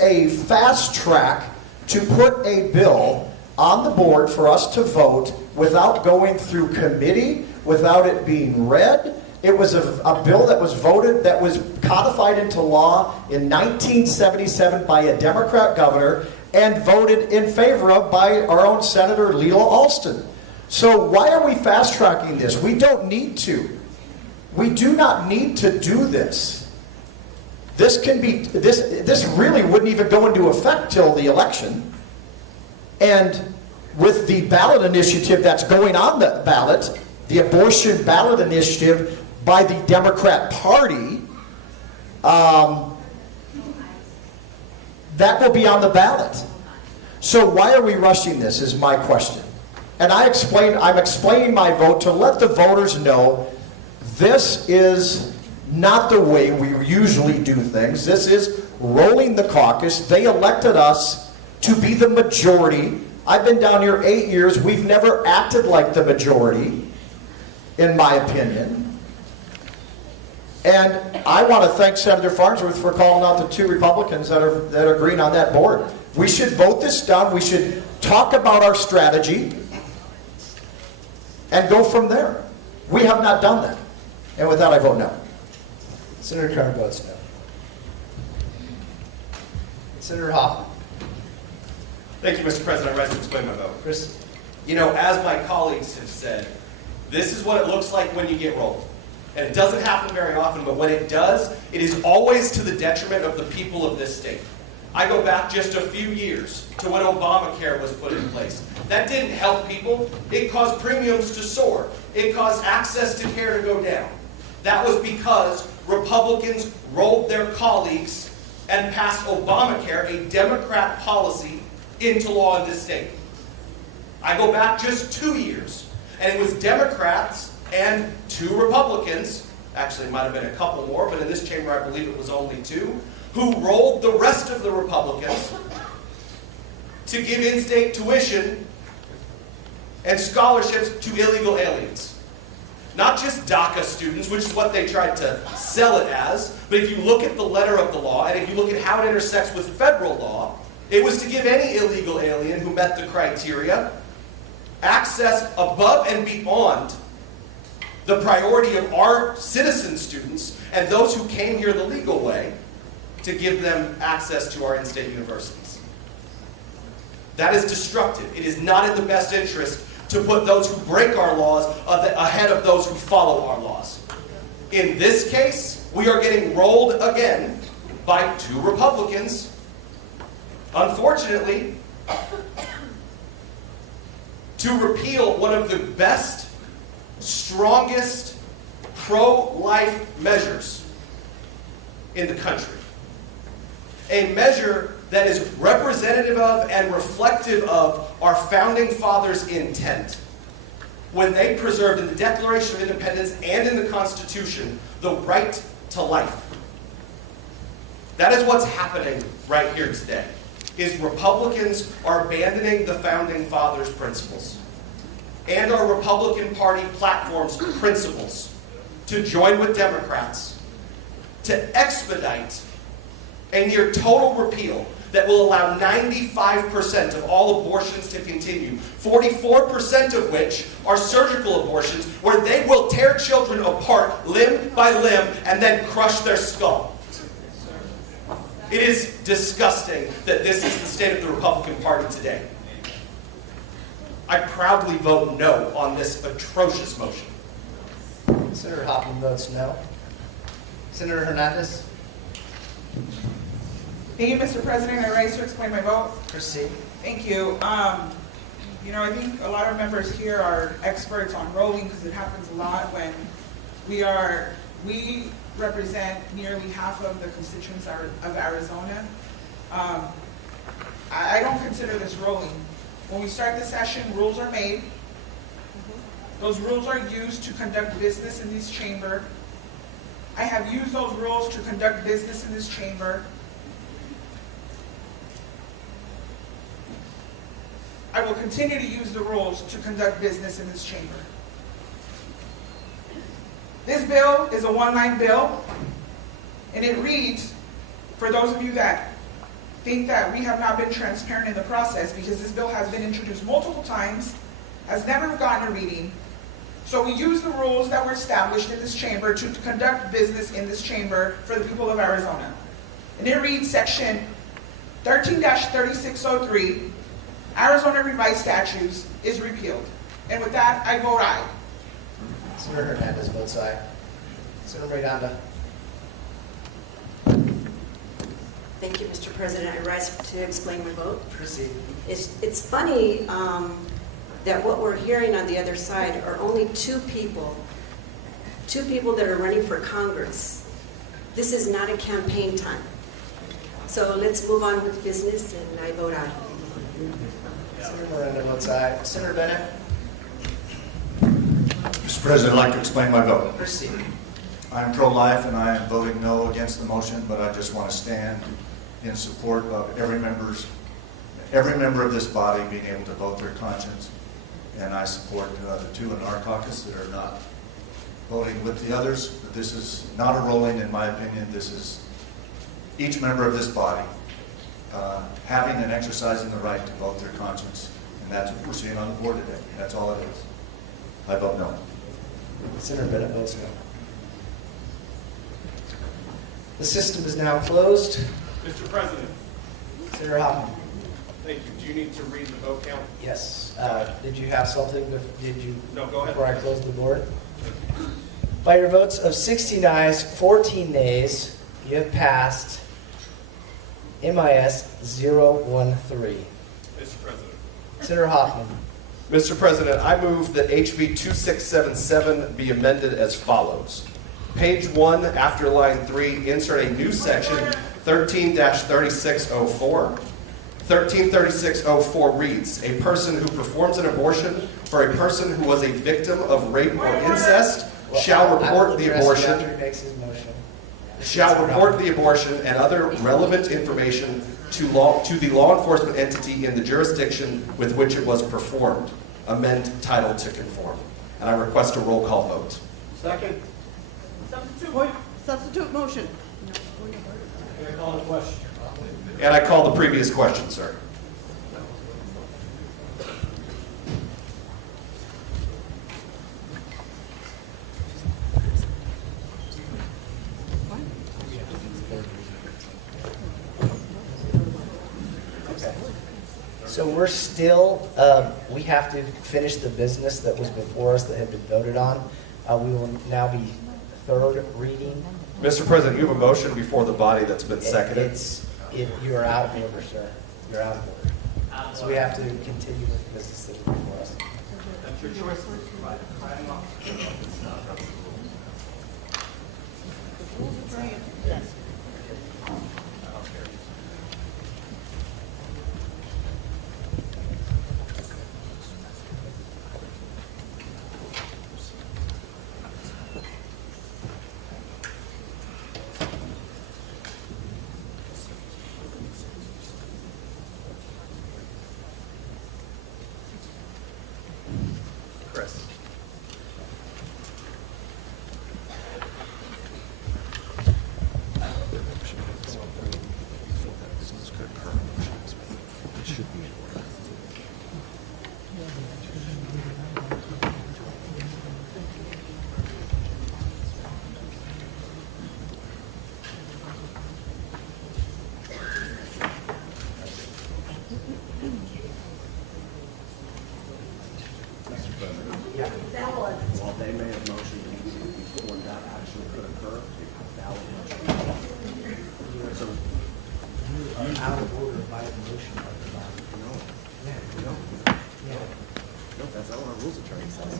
a fast track to put a bill on the board for us to vote without going through committee, without it being read. It was a bill that was voted, that was codified into law in 1977 by a Democrat governor and voted in favor of by our own Senator Leela Alston. So why are we fast tracking this? We don't need to. We do not need to do this. This really wouldn't even go into effect till the election. And with the ballot initiative that's going on the ballot, the abortion ballot initiative by the Democrat Party, that will be on the ballot. So why are we rushing this is my question. And I'm explaining my vote to let the voters know this is not the way we usually do things. This is rolling the caucus. They elected us to be the majority. I've been down here 8 years. We've never acted like the majority, in my opinion. And I want to thank Senator Farnsworth for calling out the two Republicans that are agreeing on that board. We should vote this down. We should talk about our strategy and go from there. We have not done that. And with that, I vote no. Senator Kern votes no. Senator Hoffman. Thank you, Mr. President. I rise to explain my vote. Chris. You know, as my colleagues have said, this is what it looks like when you get rolled. And it doesn't happen very often, but when it does, it is always to the detriment of the people of this state. I go back just a few years to when Obamacare was put in place. That didn't help people. It caused premiums to soar. It caused access to care to go down. That was because Republicans rolled their colleagues and passed Obamacare, a Democrat policy, into law in this state. I go back just 2 years, and it was Democrats and 2 Republicans, actually it might have been a couple more, but in this chamber I believe it was only 2, who rolled the rest of the Republicans to give in-state tuition and scholarships to illegal aliens. Not just DACA students, which is what they tried to sell it as, but if you look at the letter of the law, and if you look at how it intersects with federal law, it was to give any illegal alien who met the criteria access above and beyond the priority of our citizen students and those who came here the legal way, to give them access to our in-state universities. That is destructive. It is not in the best interest to put those who break our laws ahead of those who follow our laws. In this case, we are getting rolled again by 2 Republicans. Unfortunately, to repeal one of the best strongest pro-life measures in the country. A measure that is representative of and reflective of our founding fathers' intent when they preserved in the Declaration of Independence and in the Constitution the right to life. That is what's happening right here today, is Republicans are abandoning the founding fathers' principles and our Republican Party platform's principles to join with Democrats to expedite a near total repeal that will allow 95% of all abortions to continue, 44% of which are surgical abortions, where they will tear children apart limb by limb and then crush their skull. It is disgusting that this is the state of the Republican Party today. I proudly vote no on this atrocious motion. Senator Hoffman votes no. Senator Hernandez? Thank you, Mr. President. I rise to explain my vote. Proceed. Thank you. I think a lot of members here are experts on rolling because it happens a lot when we represent nearly half of the constituents of Arizona. I don't consider this rolling. When we start the session, rules are made. Those rules are used to conduct business in this chamber. I have used those rules to conduct business in this chamber. I will continue to use the rules to conduct business in this chamber. This bill is a one-line bill, and it reads, for those of you that think that we have not been transparent in the process, because this bill has been introduced multiple times, has never gotten a reading, so we use the rules that were established in this chamber to conduct business in this chamber for the people of Arizona. And it reads section 13-3603, Arizona Revised Statutes, is repealed. And with that, I vote aye. Senator Hernandez votes aye. Senator Miranda? Thank you, Mr. President. I rise to explain my vote. Proceed. It's funny that what we're hearing on the other side are only two people that are running for Congress. This is not a campaign time. So let's move on with business, and I vote aye. Senator Miranda votes aye. Senator Bennett? Mr. President, I'd like to explain my vote. Proceed. I'm pro-life and I am voting no against the motion, but I just want to stand in support of every member of this body being able to vote their conscience. And I support the two in our caucus that are not voting with the others. But this is not a rolling, in my opinion. This is each member of this body having and exercising the right to vote their conscience. And that's what we're seeing on the board today. That's all it is. I vote no. Senator Bennett votes no. The system is now closed. Mr. President. Senator Hoffman? Thank you. Do you need to read the vote count? Yes. Did you have something? No, go ahead. Before I close the board? By your votes of 16 ayes, 14 nays, you have passed MIS 013. Mr. President. Senator Hoffman? Mr. President, I move that HB 2677 be amended as follows. Page 1, after line 3, insert a new section, 13-3604. 133604 reads, a person who performs an abortion for a person who was a victim of rape or incest shall report the abortion, and other relevant information to the law enforcement entity in the jurisdiction with which it was performed. Amend title to conform. And I request a roll call vote. Second. Substitute motion. Can I call the question? And I call the previous question, sir. Okay. So we're still, we have to finish the business that was before us that had been voted on. We will now be third reading. Mr. President, you have a motion before the body that's been seconded. You are out of order, sir. You're out of order. So we have to continue with business that is before us. That's your choice. Right. Chris. While they may have motioned before that action could occur, a valid motion. So You are out of order by motion of the body. No, that's not what our rules attorney says.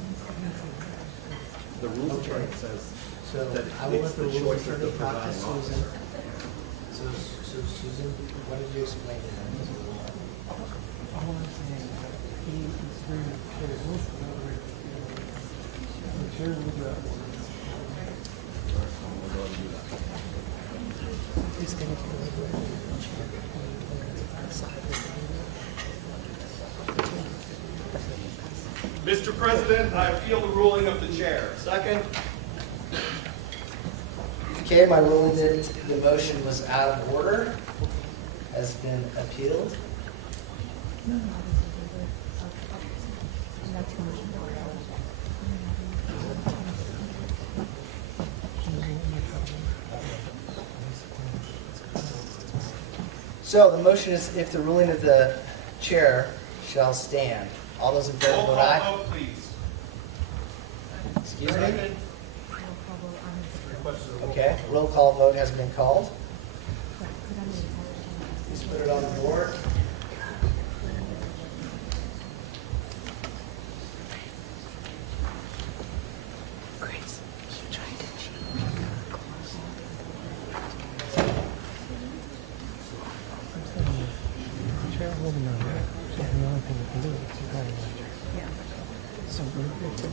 The rules attorney says So that I will it's let the the rules choice of attorney the talk to presiding Susan. officer. So Susan, what did you explain to him? All I'm saying is that he is very clear. Most of the chair will do that. He's going to Mr. President, I appeal the ruling of the chair. Second. Okay, my ruling that the motion was out of order has been appealed. So the motion is if the ruling of the chair shall stand. All those in favor Roll vote call aye. vote, please. Excuse me? Okay, roll call vote has been called. Please put it on the board. chairwoman on that. So the only thing we can do is to go. So we're good to go.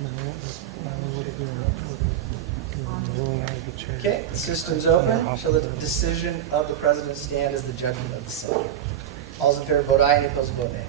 Now what are we doing? Rolling out of the chair. Okay, the system's open. Shall the decision of the president stand as the judgment of the Senate? All those in favor vote aye, any opposed vote nay.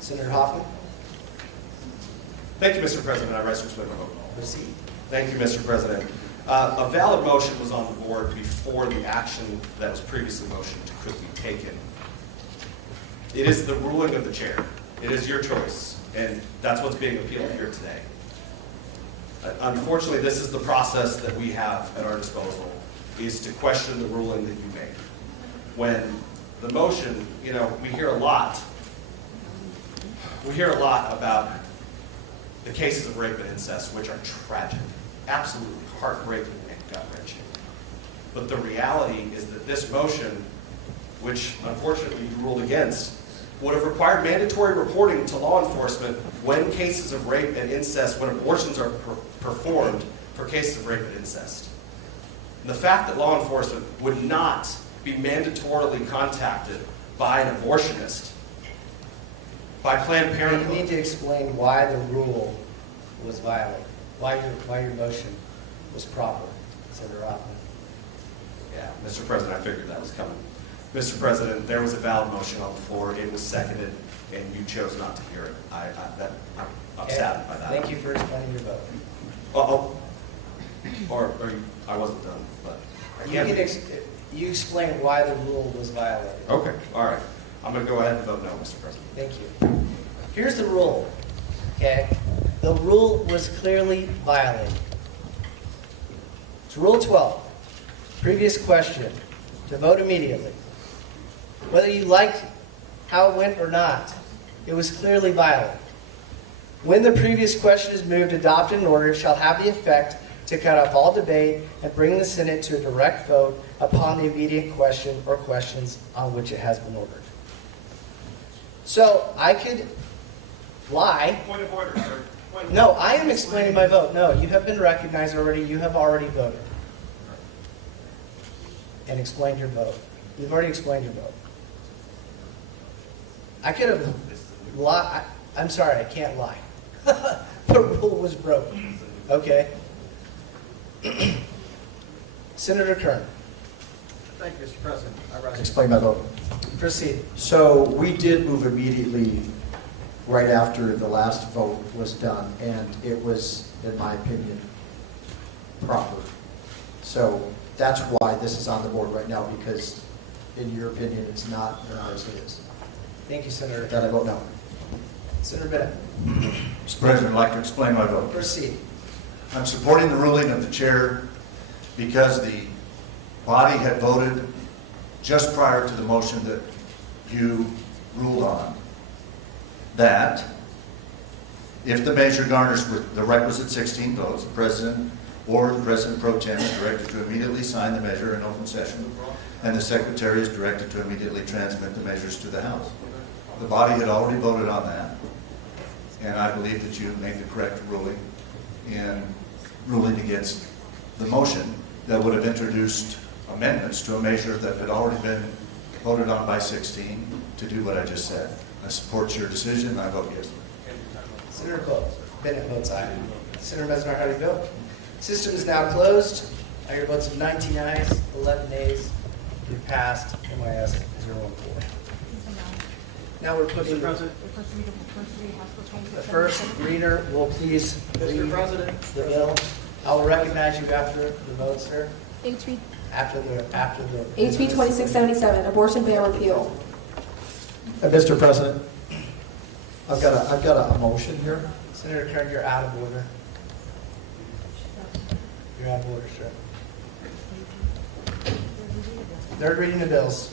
Senator Hoffman? Thank you, Mr. President. I rise to explain my vote. Proceed. Thank you, Mr. President. A valid motion was on the board before the action that was previously motioned could be taken. It is the ruling of the chair. It is your choice, and that's what's being appealed here today. Unfortunately, this is the process that we have at our disposal, is to question the ruling that you made. When the motion, we hear a lot. We hear a lot about the cases of rape and incest, which are tragic, absolutely heartbreaking and gut-wrenching. But the reality is that this motion, which unfortunately you ruled against, would have required mandatory reporting to law enforcement when cases of rape and incest, when abortions are performed for cases of rape and incest. And the fact that law enforcement would not be mandatorily contacted by an abortionist, by Planned Parenthood. You need to explain why the rule was violated, why your motion was proper, Senator Hoffman. Yeah, Mr. President, I figured that was coming. Mr. President, there was a valid motion on the floor. It was seconded, and you chose not to hear it. I'm saddened by that. Thank you for explaining your vote. Or I wasn't done, but I You can. you explain why the rule was violated. Okay, all right. I'm going to go ahead and vote no, Mr. President. Thank you. Here's the rule, okay? The rule was clearly violated. It's Rule 12, previous question, to vote immediately. Whether you like how it went or not, it was clearly violated. When the previous question is moved, adopted, and ordered, shall have the effect to cut off all debate and bring the Senate to a direct vote upon the immediate question or questions on which it has been ordered. So I could lie. Point of order, sir. Point of No, order. I am explaining my vote. No, you have been recognized already. You have already voted. And explained your vote. You've already explained your vote. I could have lied. I'm sorry, I can't lie. The rule was broken. Okay? Senator Kern. Thank you, Mr. President. I rise to explain my vote. Proceed. So we did move immediately right after the last vote was done, and it was, in my opinion, proper. So that's why this is on the board right now, because in your opinion, it's not, and ours is. Thank you, Senator. That I vote no. Senator Bennett. Mr. President, I'd like to explain my vote. Proceed. I'm supporting the ruling of the chair because the body had voted just prior to the motion that you ruled on that if the measure garners with the requisite 16 votes, the president or the president pro tem is directed to immediately sign the measure in open session, and the secretary is directed to immediately transmit the measures to the House. The body had already voted on that, and I believe that you made the correct ruling in ruling against the motion that would have introduced amendments to a measure that had already been voted on by 16 to do what I just said. I support your decision, and I vote yes. Senator Bennett votes aye. Senator Mesmer, how do you vote? System is now closed. By your votes of 19 ayes, 11 nays, you passed. MIS 014. Now we're putting the first reader will please read the bill. I will recognize you after the vote, sir. HB After the HB 2677, abortion ban repeal. Mr. President, I've got a motion here. Senator Kern, you're out of order. You're out of order, sir. Third reading of bills.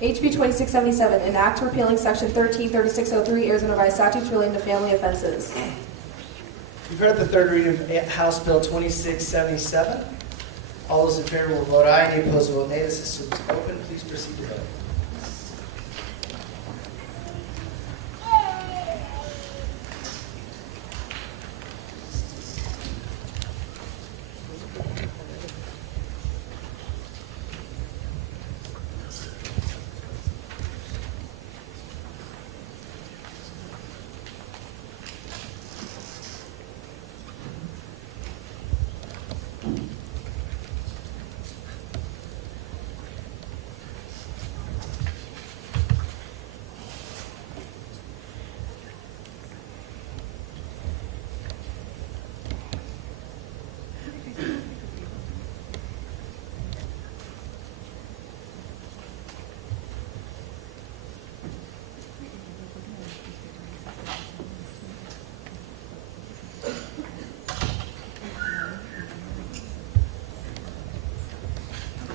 HB 2677, an act repealing section 133603 Arizona Revised Statutes relating to family offenses. You've heard the third reading of House Bill 2677. All those in favor will vote aye. Any opposed will vote nay. The system is open. Please proceed to vote.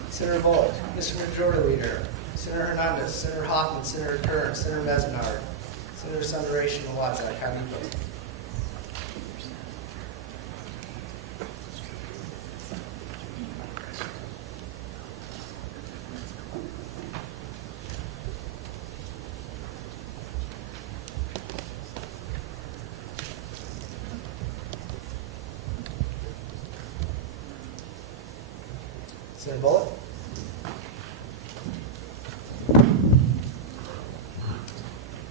Senator Bullock, Mr. Majority Leader, Senator Hernandez, Senator Hoffman, Senator Kern, Senator Mesnard, Senator Sundaration, and Watzak. How do you vote? Senator Bullock?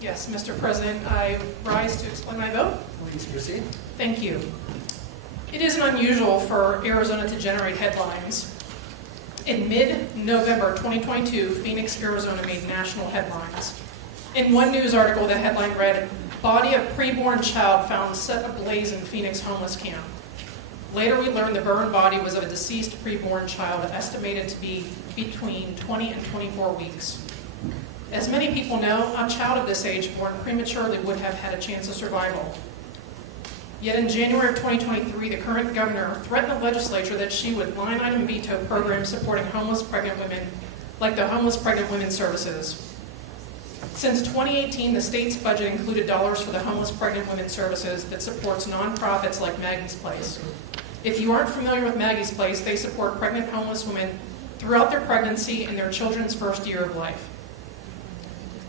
Yes, Mr. President, I rise to explain my vote. Please proceed. Thank you. It isn't unusual for Arizona to generate headlines. In mid-November 2022, Phoenix, Arizona made national headlines. In one news article, the headline read, "Body of preborn child found set ablaze in Phoenix homeless camp." Later, we learned the burned body was of a deceased preborn child estimated to be between 20 and 24 weeks. As many people know, a child of this age born prematurely would have had a chance of survival. Yet in January of 2023, the current governor threatened the legislature that she would line item veto programs supporting homeless pregnant women, like the Homeless Pregnant Women's Services. Since 2018, the state's budget included dollars for the Homeless Pregnant Women's Services that supports nonprofits like Maggie's Place. If you aren't familiar with Maggie's Place, they support pregnant homeless women throughout their pregnancy and their children's first year of life.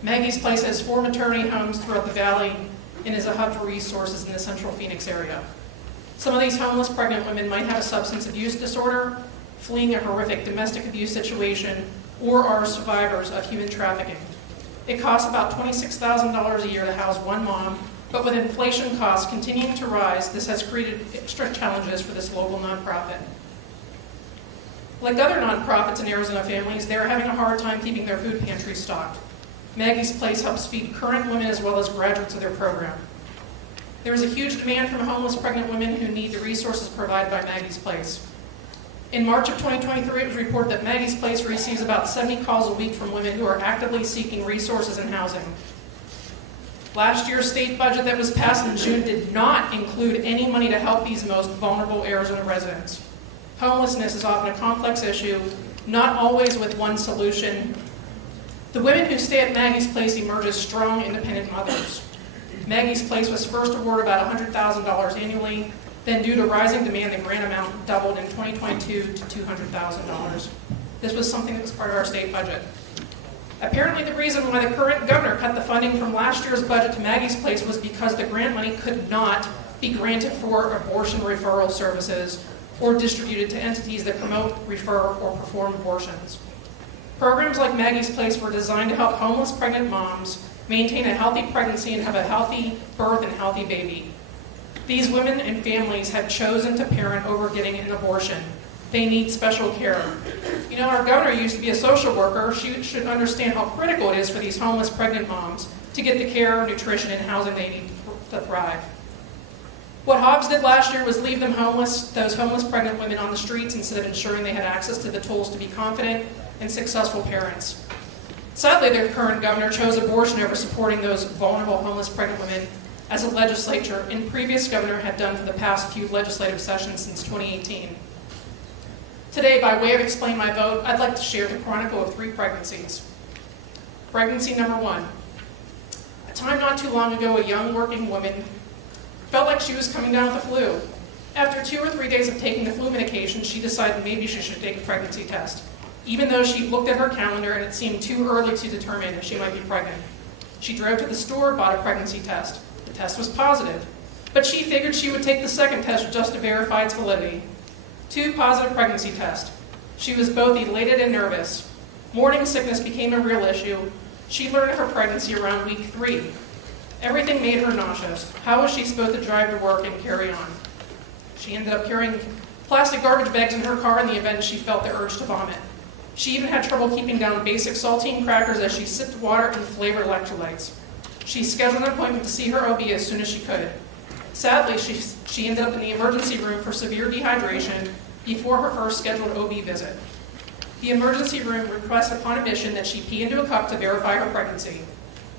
Maggie's Place has 4 maternity homes throughout the valley and is a hub for resources in the central Phoenix area. Some of these homeless pregnant women might have a substance abuse disorder, fleeing a horrific domestic abuse situation, or are survivors of human trafficking. It costs about $26,000 a year to house one mom, but with inflation costs continuing to rise, this has created extra challenges for this local nonprofit. Like other nonprofits in Arizona families, they are having a hard time keeping their food pantry stocked. Maggie's Place helps feed current women as well as graduates of their program. There is a huge demand from homeless pregnant women who need the resources provided by Maggie's Place. In March of 2023, it was reported that Maggie's Place receives about 70 calls a week from women who are actively seeking resources and housing. Last year's state budget that was passed in June did not include any money to help these most vulnerable Arizona residents. Homelessness is often a complex issue, not always with one solution. The women who stay at Maggie's Place emerge as strong, independent mothers. Maggie's Place was first awarded about $100,000 annually. Then, due to rising demand, the grant amount doubled in 2022 to $200,000. This was something that was part of our state budget. Apparently, the reason why the current governor cut the funding from last year's budget to Maggie's Place was because the grant money could not be granted for abortion referral services or distributed to entities that promote, refer, or perform abortions. Programs like Maggie's Place were designed to help homeless pregnant moms maintain a healthy pregnancy and have a healthy birth and healthy baby. These women and families have chosen to parent over getting an abortion. They need special care. You know, our governor used to be a social worker. She should understand how critical it is for these homeless pregnant moms to get the care, nutrition, and housing they need to thrive. What Hobbs did last year was leave them homeless, those homeless pregnant women on the streets, instead of ensuring they had access to the tools to be confident and successful parents. Sadly, the current governor chose abortion over supporting those vulnerable homeless pregnant women, as a legislature and previous governor had done for the past few legislative sessions since 2018. Today, by way of explain my vote, I'd like to share the chronicle of 3 pregnancies. Pregnancy number 1. A time not too long ago, a young working woman felt like she was coming down with the flu. After 2 or 3 days of taking the flu medication, she decided maybe she should take a pregnancy test, even though she looked at her calendar and it seemed too early to determine if she might be pregnant. She drove to the store, bought a pregnancy test. The test was positive, but she figured she would take the second test just to verify its validity. 2 positive pregnancy tests. She was both elated and nervous. Morning sickness became a real issue. She learned of her pregnancy around week 3. Everything made her nauseous. How was she supposed to drive to work and carry on? She ended up carrying plastic garbage bags in her car in the event she felt the urge to vomit. She even had trouble keeping down basic saltine crackers as she sipped water and flavored electrolytes. She scheduled an appointment to see her OB as soon as she could. Sadly, she ended up in the emergency room for severe dehydration before her first scheduled OB visit. The emergency room requested upon admission that she pee into a cup to verify her pregnancy.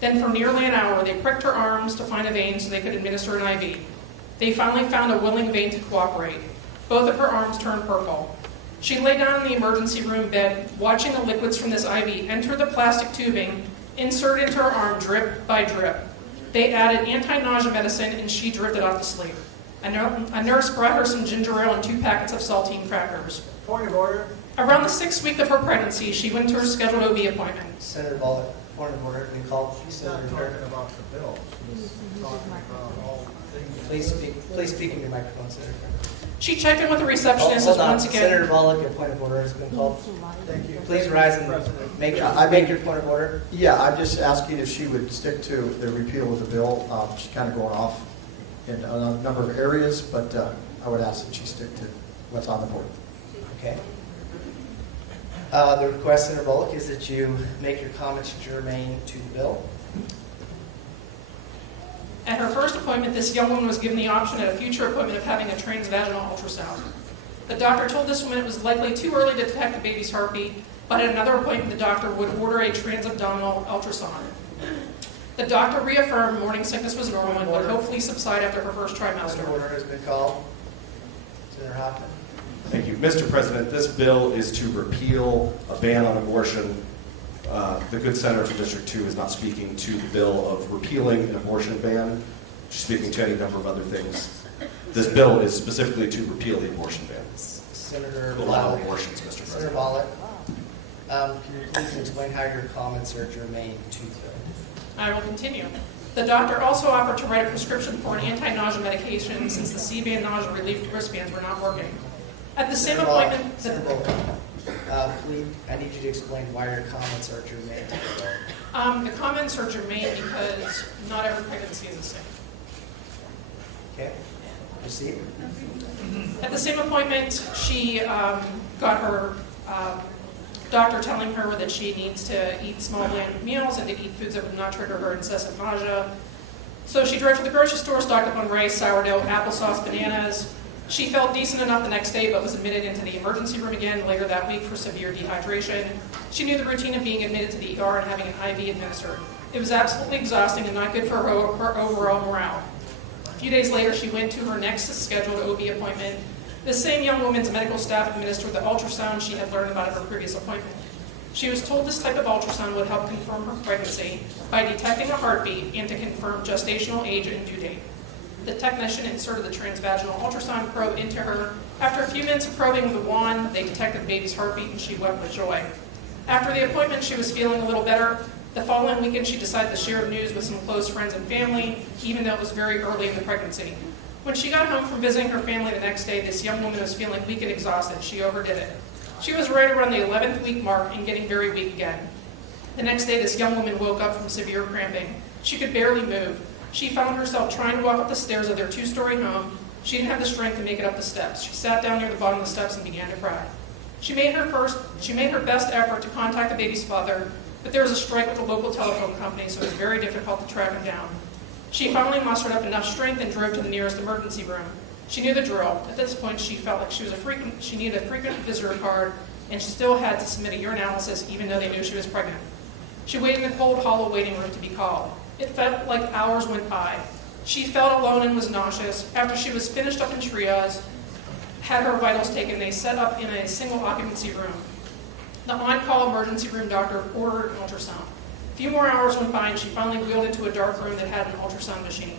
Then for nearly an hour, they pricked her arms to find a vein so they could administer an IV. They finally found a willing vein to cooperate. Both of her arms turned purple. She lay down in the emergency room bed, watching the liquids from this IV enter the plastic tubing, insert into her arm drip by drip. They added anti-nausea medicine and she drifted off to sleep. A nurse brought her some ginger ale and 2 packets of saltine crackers. Point of order. Around the 6th week of her pregnancy, she went to her scheduled OB appointment. Senator Bullock, point of order, been called. She's not talking about the bill. She's talking about all things. Please speak in your microphone, Senator. She checked in with the receptionist Hold on. once again. Senator Bullock, your point of order has been called. Thank you. Please rise and make your point of order. Yeah, I'm just asking if she would stick to the repeal of the bill. She's kind of going off in a number of areas, but I would ask that she stick to what's on the board. Okay. The request, Senator Bullock, is that you make your comments germane to the bill. At her first appointment, this young woman was given the option at a future appointment of having a transvaginal ultrasound. The doctor told this woman it was likely too early to detect the baby's heartbeat, but at another appointment, the doctor would order a transabdominal ultrasound. The doctor reaffirmed morning sickness was normal and would hopefully subside after her first trimester. Order has been called. Senator Hoffman. Thank you. Mr. President, this bill is to repeal a ban on abortion. The good senator from District 2 is not speaking to the bill of repealing an abortion ban. She's speaking to any number of other things. This bill is specifically to repeal the abortion ban. Senator Allow Ballot. abortions, Mr. Senator President. Ballot, can you please explain how your comments are germane to the bill? I will continue. The doctor also offered to write a prescription for an anti-nausea medication since the C-band nausea relief wristbands were not working. At the same appointment, Senator Ballot, please, I need you to explain why your comments are germane to the bill. the comments are germane because not every pregnancy is the same. Okay, proceed. At the same appointment, she got her doctor telling her that she needs to eat small bland meals and to eat foods that would not trigger her incessant nausea. So she drove to the grocery store, stocked up on rice, sourdough, applesauce, bananas. She felt decent enough the next day, but was admitted into the emergency room again later that week for severe dehydration. She knew the routine of being admitted to the ER and having an IV administered. It was absolutely exhausting and not good for her overall morale. A few days later, she went to her next scheduled OB appointment. The same young woman's medical staff administered the ultrasound she had learned about at her previous appointment. She was told this type of ultrasound would help confirm her pregnancy by detecting a heartbeat and to confirm gestational age and due date. The technician inserted the transvaginal ultrasound probe into her. After a few minutes of probing with the wand, they detected the baby's heartbeat and she wept with joy. After the appointment, she was feeling a little better. The following weekend, she decided to share news with some close friends and family, even though it was very early in the pregnancy. When she got home from visiting her family the next day, this young woman was feeling weak and exhausted. She overdid it. She was right around the 11th week mark and getting very weak again. The next day, this young woman woke up from severe cramping. She could barely move. She found herself trying to walk up the stairs of their two-story home. She didn't have the strength to make it up the steps. She sat down near the bottom of the steps and began to cry. She made her best effort to contact the baby's father, but there was a strike with the local telephone company, so it was very difficult to track him down. She finally mustered up enough strength and drove to the nearest emergency room. She knew the drill. At this point, she felt like she needed a frequent visitor card, and she still had to submit a urinalysis even though they knew she was pregnant. She waited in the cold, hollow waiting room to be called. It felt like hours went by. She felt alone and was nauseous. After she was finished up in triage, had her vitals taken, they set up in a single occupancy room. The on-call emergency room doctor ordered an ultrasound. A few more hours went by and she finally wheeled into a dark room that had an ultrasound machine.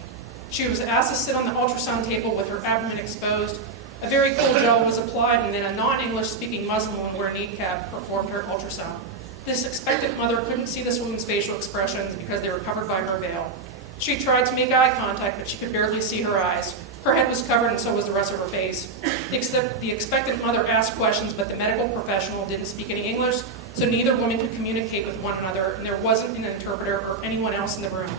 She was asked to sit on the ultrasound table with her abdomen exposed. A very cold gel was applied and then a non-English speaking Muslim woman wearing a niqab performed her ultrasound. This expectant mother couldn't see this woman's facial expressions because they were covered by her veil. She tried to make eye contact, but she could barely see her eyes. Her head was covered and so was the rest of her face. The expectant mother asked questions, but the medical professional didn't speak any English, so neither woman could communicate with one another, and there wasn't an interpreter or anyone else in the room.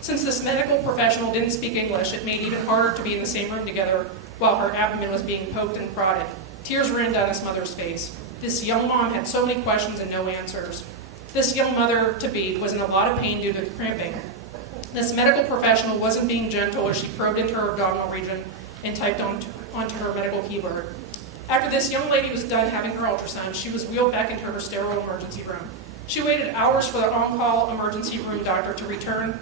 Since this medical professional didn't speak English, it made it even harder to be in the same room together while her abdomen was being poked and prodded. Tears ran down this mother's face. This young mom had so many questions and no answers. This young mother-to-be was in a lot of pain due to cramping. This medical professional wasn't being gentle as she probed into her abdominal region and typed onto her medical keyboard. After this young lady was done having her ultrasound, she was wheeled back into her sterile emergency room. She waited hours for the on-call emergency room doctor to return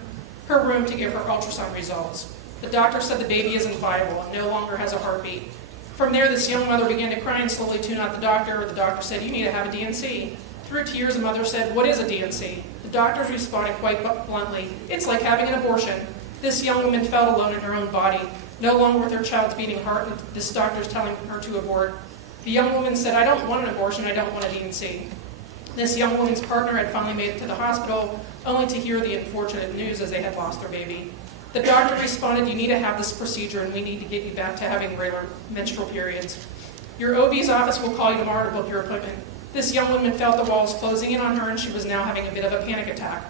her room to give her ultrasound results. The doctor said the baby isn't viable and no longer has a heartbeat. From there, this young mother began to cry and slowly tune out the doctor. The doctor said, "You need to have a DNC." Through tears, the mother said, "What is a DNC?" The doctors responded quite bluntly, "It's like having an abortion." This young woman felt alone in her own body, no longer with her child's beating heart, and this doctor's telling her to abort. The young woman said, "I don't want an abortion, I don't want a DNC." This young woman's partner had finally made it to the hospital, only to hear the unfortunate news as they had lost their baby. The doctor responded, "You need to have this procedure and we need to get you back to having regular menstrual periods. Your OB's office will call you tomorrow to book your appointment." This young woman felt the walls closing in on her and she was now having a bit of a panic attack.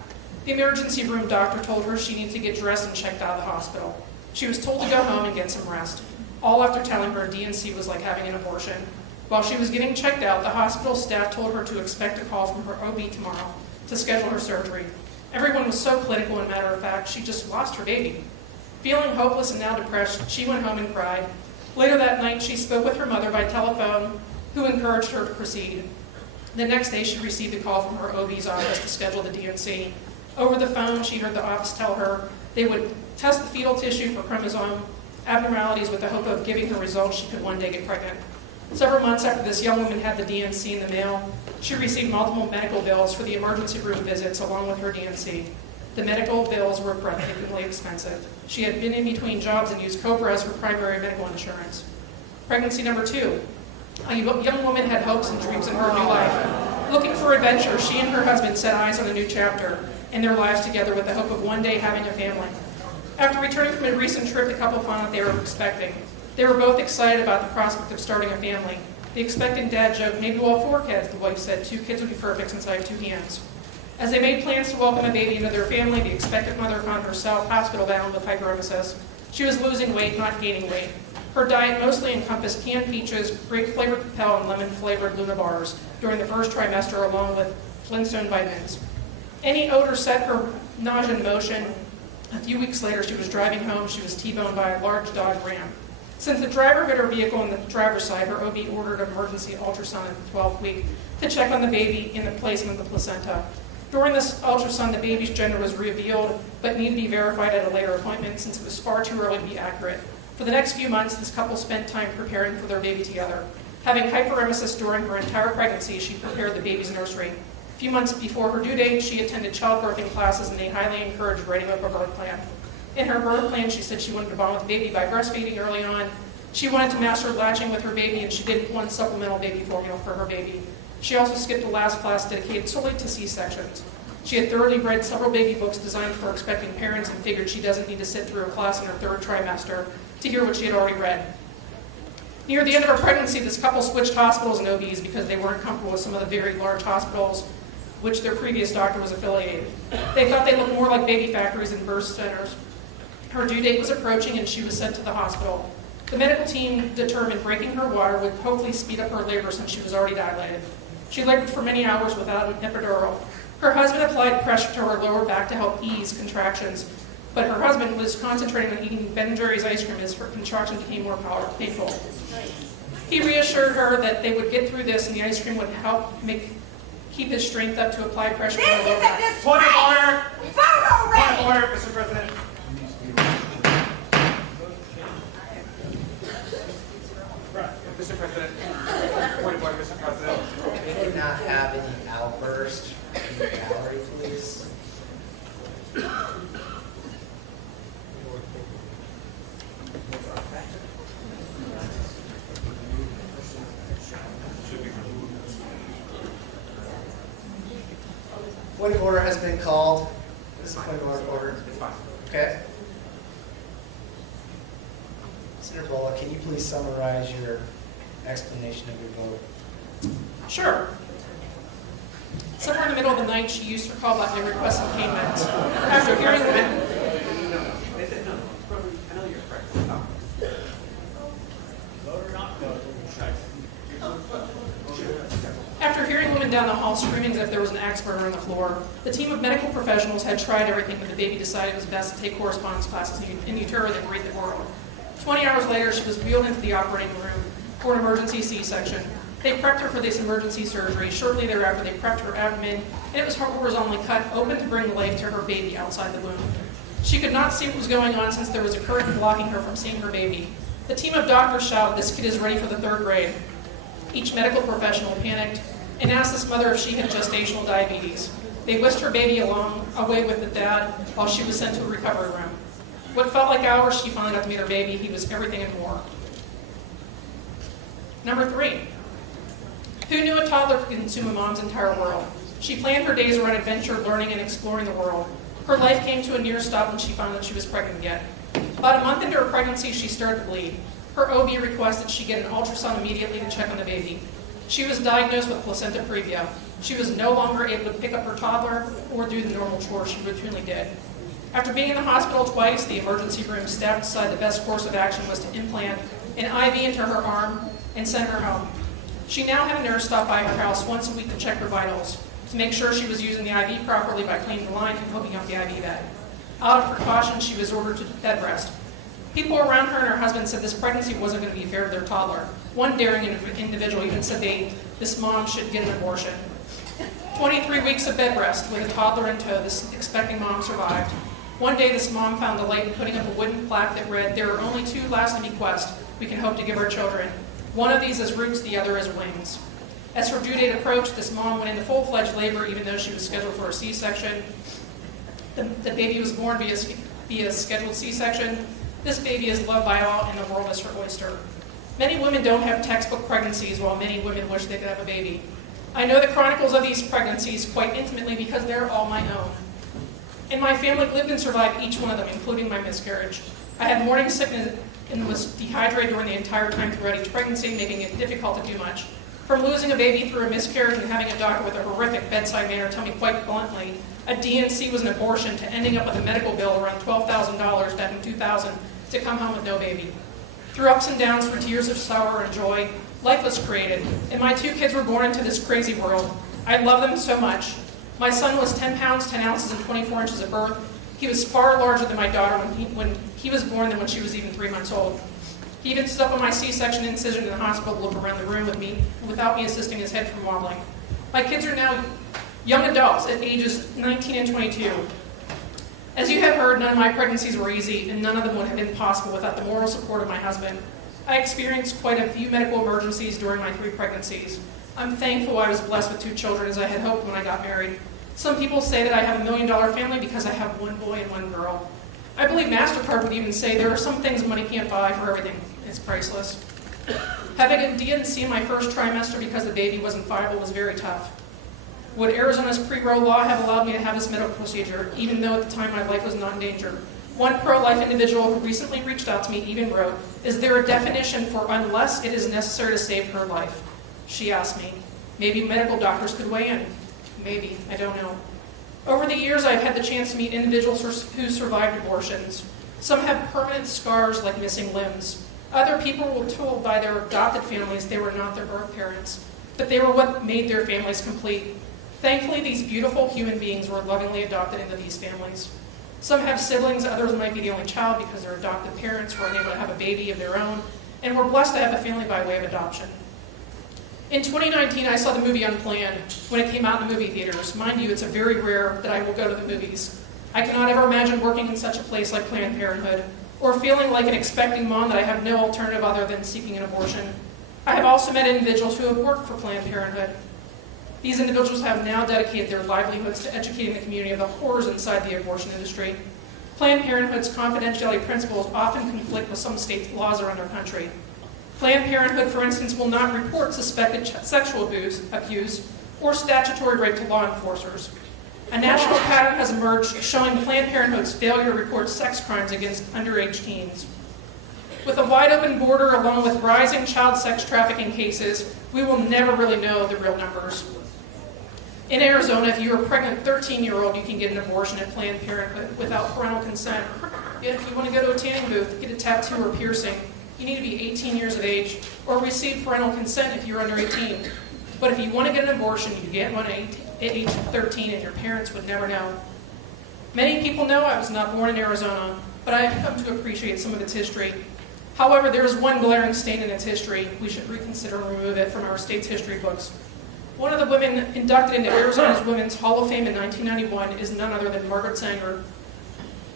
The emergency room doctor told her she needs to get dressed and checked out of the hospital. She was told to go home and get some rest, all after telling her DNC was like having an abortion. While she was getting checked out, the hospital staff told her to expect a call from her OB tomorrow to schedule her surgery. Everyone was so clinical and matter of fact, she just lost her baby. Feeling hopeless and now depressed, she went home and cried. Later that night, she spoke with her mother by telephone, who encouraged her to proceed. The next day, she received a call from her OB's office to schedule the DNC. Over the phone, she heard the office tell her they would test the fetal tissue for chromosome abnormalities with the hope of giving her results she could one day get pregnant. Several months after this young woman had the DNC in the mail, she received multiple medical bills for the emergency room visits along with her DNC. The medical bills were breathtakingly expensive. She had been in between jobs and used COBRA as her primary medical insurance. Pregnancy number 2. A young woman had hopes and dreams in her new life. Looking for adventure, she and her husband set eyes on a new chapter in their lives together with the hope of one day having a family. After returning from a recent trip, the couple found out they were expecting. They were both excited about the prospect of starting a family. The expectant dad joked, "Maybe we'll have 4 kids," the wife said. 2 kids would be perfect since I have 2 hands. As they made plans to welcome a baby into their family, the expectant mother found herself hospital-bound with hyperemesis. She was losing weight, not gaining weight. Her diet mostly encompassed canned peaches, grape-flavored Propel, and lemon-flavored Luna bars during the first trimester, along with Flintstone vitamins. Any odor set her nausea in motion. A few weeks later, she was driving home. She was T-boned by a large Dodge Ram. Since the driver hit her vehicle on the driver's side, her OB ordered an emergency ultrasound at the 12th week to check on the baby and the placement of the placenta. During this ultrasound, the baby's gender was revealed, but needed to be verified at a later appointment since it was far too early to be accurate. For the next few months, this couple spent time preparing for their baby together. Having hyperemesis during her entire pregnancy, she prepared the baby's nursery. A few months before her due date, she attended childbirthing classes, and they highly encouraged writing up a birth plan. In her birth plan, she said she wanted to bond with the baby by breastfeeding early on. She wanted to master latching with her baby, and she didn't want supplemental baby formula for her baby. She also skipped the last class dedicated solely to C-sections. She had thoroughly read several baby books designed for expecting parents and figured she doesn't need to sit through a class in her 3rd trimester to hear what she had already read. Near the end of her pregnancy, this couple switched hospitals and OBs because they weren't comfortable with some of the very large hospitals which their previous doctor was affiliated. They thought they looked more like baby factories than birth centers. Her due date was approaching and she was sent to the hospital. The medical team determined breaking her water would hopefully speed up her labor since she was already dilated. She labored for many hours without an epidural. Her husband applied pressure to her lower back to help ease contractions, but her husband was concentrating on eating Ben & Jerry's ice cream as her contractions became more painful. He reassured her that they would get through this and the ice cream would help keep his strength up to apply pressure to her lower back. Point of order! Point of order, Mr. President. Mr. President, point of order, Mr. President. Can we not have any outburst in the gallery, please? Point of order has been called. This is point of order. It's fine. Okay. Senator Bullock, can you please summarize your explanation of your vote? Sure. Somewhere in the middle of the night, she used her call button and requested pain meds. After hearing women, down the hall screaming as if there was an axe burner on the floor, the team of medical professionals had tried everything, but the baby decided it was best to take correspondence classes in utero and greet the world. 20 hours later, she was wheeled into the operating room for an emergency C-section. They prepped her for this emergency surgery. Shortly thereafter, they prepped her abdomen, and it was horizontally cut open to bring life to her baby outside the womb. She could not see what was going on since there was a curtain blocking her from seeing her baby. The team of doctors shouted, "This kid is ready for the 3rd grade." Each medical professional panicked and asked this mother if she had gestational diabetes. They whisked her baby away with the dad while she was sent to a recovery room. What felt like hours, she finally got to meet her baby. He was everything and more. Number 3. Who knew a toddler could consume a mom's entire world? She planned her days around adventure, learning, and exploring the world. Her life came to a near stop when she found out she was pregnant again. About a month into her pregnancy, she started to bleed. Her OB requested she get an ultrasound immediately to check on the baby. She was diagnosed with placenta previa. She was no longer able to pick up her toddler or do the normal chores she routinely did. After being in the hospital twice, the emergency room staff decided the best course of action was to implant an IV into her arm and send her home. She now had a nurse stop by her house once a week to check her vitals, to make sure she was using the IV properly by cleaning the line and hooking up the IV bed. Out of precaution, she was ordered to bed rest. People around her and her husband said this pregnancy wasn't going to be fair to their toddler. One daring individual even said this mom should get an abortion. 23 weeks of bed rest with a toddler in tow, this expecting mom survived. One day this mom found the light in putting up a wooden plaque that read, "There are only two lasting bequests we can hope to give our children. One of these is roots, the other is wings." As her due date approached, this mom went into full-fledged labor even though she was scheduled for a C-section. The baby was born via scheduled C-section. This baby is loved by all and the world is her oyster. Many women don't have textbook pregnancies while many women wish they could have a baby. I know the chronicles of these pregnancies quite intimately because they're all my own. And my family lived and survived each one of them, including my miscarriage. I had morning sickness and was dehydrated during the entire time throughout each pregnancy, making it difficult to do much. From losing a baby through a miscarriage and having a doctor with a horrific bedside manner tell me quite bluntly a D&C was an abortion, to ending up with a medical bill around $12,000 back in 2000 to come home with no baby. Through ups and downs, through tears of sorrow and joy, life was created, and my two kids were born into this crazy world. I love them so much. My son was 10 pounds, 10 ounces, and 24 inches at birth. He was far larger than my daughter when he was born than when she was even 3 months old. He even stood up on my C-section incision in the hospital to look around the room with me without me assisting his head from wobbling. My kids are now young adults at ages 19 and 22. As you have heard, none of my pregnancies were easy, and none of them would have been possible without the moral support of my husband. I experienced quite a few medical emergencies during my 3 pregnancies. I'm thankful I was blessed with 2 children as I had hoped when I got married. Some people say that I have a $1 million family because I have 1 boy and 1 girl. I believe MasterCard would even say there are some things money can't buy for everything. It's priceless. Having a D&C in my first trimester because the baby wasn't viable was very tough. Would Arizona's pre-roll law have allowed me to have this medical procedure, even though at the time my life was not in danger? One pro-life individual who recently reached out to me even wrote, "Is there a definition for unless it is necessary to save her life?" She asked me. Maybe medical doctors could weigh in. Maybe, I don't know. Over the years, I've had the chance to meet individuals who survived abortions. Some have permanent scars like missing limbs. Other people were told by their adopted families they were not their birth parents, but they were what made their families complete. Thankfully, these beautiful human beings were lovingly adopted into these families. Some have siblings, others might be the only child because their adopted parents were unable to have a baby of their own, and were blessed to have a family by way of adoption. In 2019, I saw the movie Unplanned when it came out in the movie theaters. Mind you, it's a very rare that I will go to the movies. I cannot ever imagine working in such a place like Planned Parenthood, or feeling like an expecting mom that I have no alternative other than seeking an abortion. I have also met individuals who have worked for Planned Parenthood. These individuals have now dedicated their livelihoods to educating the community of the horrors inside the abortion industry. Planned Parenthood's confidentiality principles often conflict with some states' laws around our country. Planned Parenthood, for instance, will not report suspected sexual abuse or statutory rape to law enforcers. A national pattern has emerged showing Planned Parenthood's failure to report sex crimes against underage teens. With a wide open border along with rising child sex trafficking cases, we will never really know the real numbers. In Arizona, if you're a pregnant 13-year-old, you can get an abortion at Planned Parenthood without parental consent. Yet if you want to go to a tanning booth, get a tattoo or piercing, you need to be 18 years of age or receive parental consent if you're under 18. But if you want to get an abortion, you get one at age 13 and your parents would never know. Many people know I was not born in Arizona, but I have come to appreciate some of its history. However, there is one glaring stain in its history. We should reconsider and remove it from our state's history books. One of the women inducted into Arizona's Women's Hall of Fame in 1991 is none other than Margaret Sanger.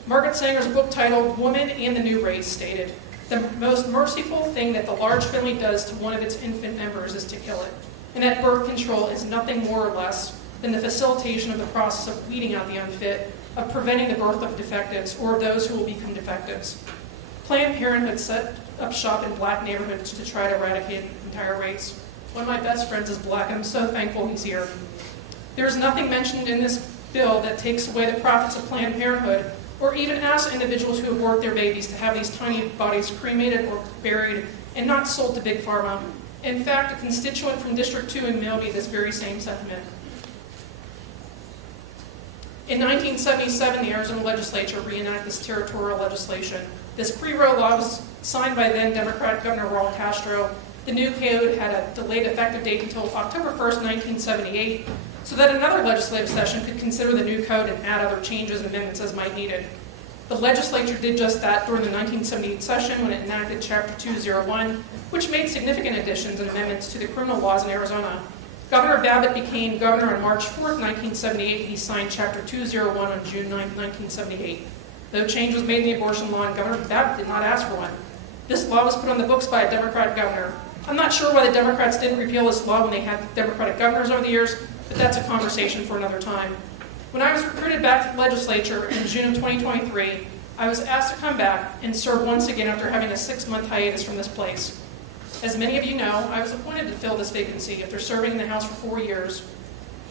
Margaret Sanger's book titled Woman and the New Race stated, "The most merciful thing that the large family does to one of its infant members is to kill it, and that birth control is nothing more or less than the facilitation of the process of weeding out the unfit, of preventing the birth of defectives or of those who will become defectives." Planned Parenthood set up shop in black neighborhoods to try to eradicate the entire race. One of my best friends is black, and I'm so thankful he's here. There is nothing mentioned in this bill that takes away the profits of Planned Parenthood, or even asks individuals who abort their babies to have these tiny bodies cremated or buried and not sold to Big Pharma. In fact, a constituent from District 2 emailed me this very same sentiment. In 1977, the Arizona legislature reenacted this territorial legislation. This pre-roll law was signed by then Democratic Governor Raul Castro. The new code had a delayed effective date until October 1st, 1978, so that another legislative session could consider the new code and add other changes and amendments as might needed. The legislature did just that during the 1978 session when it enacted Chapter 201, which made significant additions and amendments to the criminal laws in Arizona. Governor Babbitt became governor on March 4, 1978. He signed Chapter 201 on June 9, 1978. Though change was made in the abortion law, and Governor Babbitt did not ask for one. This law was put on the books by a Democratic governor. I'm not sure why the Democrats didn't repeal this law when they had Democratic governors over the years, but that's a conversation for another time. When I was recruited back to the legislature in June of 2023, I was asked to come back and serve once again after having a 6-month hiatus from this place. As many of you know, I was appointed to fill this vacancy after serving in the House for 4 years.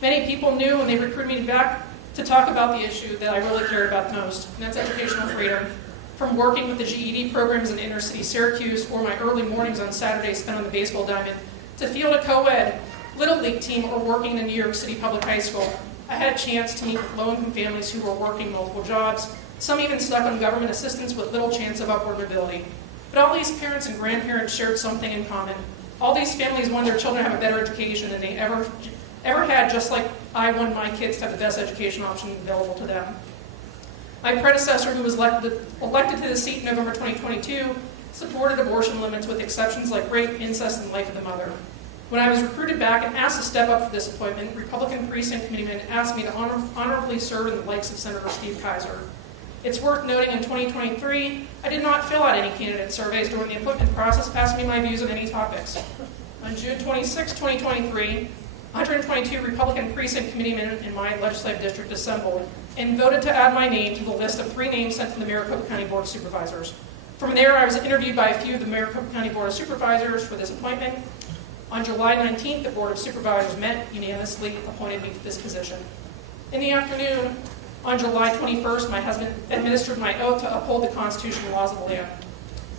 Many people knew when they recruited me back to talk about the issue that I really cared about most, and that's educational freedom. From working with the GED programs in inner city Syracuse, or my early mornings on Saturdays spent on the baseball diamond, to field a co-ed Little League team, or working in a New York City public high school, I had a chance to meet with low-income families who were working multiple jobs, some even stuck on government assistance with little chance of upward mobility. But all these parents and grandparents shared something in common. All these families wanted their children to have a better education than they ever had, just like I wanted my kids to have the best education option available to them. My predecessor, who was elected to the seat in November 2022, supported abortion limits with exceptions like rape, incest, and life of the mother. When I was recruited back and asked to step up for this appointment, Republican Precinct Committeemen asked me to honorably serve in the likes of Senator Steve Kaiser. It's worth noting in 2023, I did not fill out any candidate surveys during the appointment process, passing me my views on any topics. On June 26, 2023, 122 Republican Precinct Committeemen in my legislative district assembled and voted to add my name to the list of 3 names sent to the Maricopa County Board of Supervisors. From there, I was interviewed by a few of the Maricopa County Board of Supervisors for this appointment. On July 19th, the Board of Supervisors met, unanimously appointed me to this position. In the afternoon, on July 21st, my husband administered my oath to uphold the constitutional laws of the land.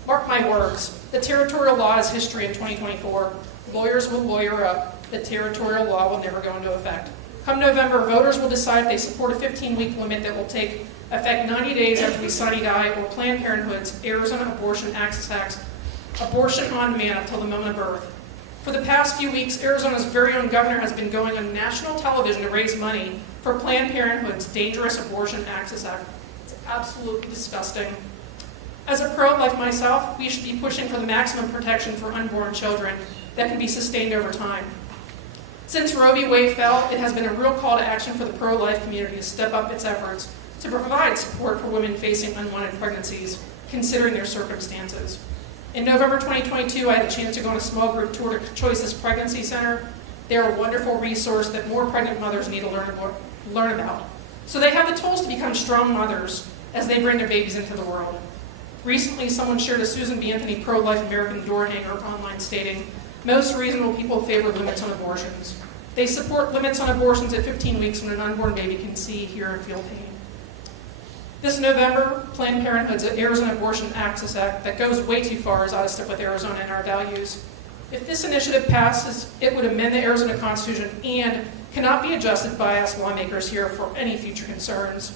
Mark my words, the territorial law is history in 2024. Lawyers will lawyer up. The territorial law will never go into effect. Come November, voters will decide if they support a 15-week limit that will take effect 90 days after we sine die, or Planned Parenthood's Arizona Abortion Access Act, abortion on demand until the moment of birth. For the past few weeks, Arizona's very own governor has been going on national television to raise money for Planned Parenthood's Dangerous Abortion Access Act. It's absolutely disgusting. As a pro-life myself, we should be pushing for the maximum protection for unborn children that can be sustained over time. Since Roe v. Wade fell, it has been a real call to action for the pro-life community to step up its efforts to provide support for women facing unwanted pregnancies, considering their circumstances. In November 2022, I had a chance to go on a small group tour to Choices Pregnancy Center. They're a wonderful resource that more pregnant mothers need to learn about. So they have the tools to become strong mothers as they bring their babies into the world. Recently, someone shared a Susan B. Anthony pro-life American door hanger online stating, "Most reasonable people favor limits on abortions. They support limits on abortions at 15 weeks when an unborn baby can see, hear, and feel pain." This November, Planned Parenthood's Arizona Abortion Access Act that goes way too far is out of step with Arizona and our values. If this initiative passes, it would amend the Arizona Constitution and cannot be adjusted by us lawmakers here for any future concerns.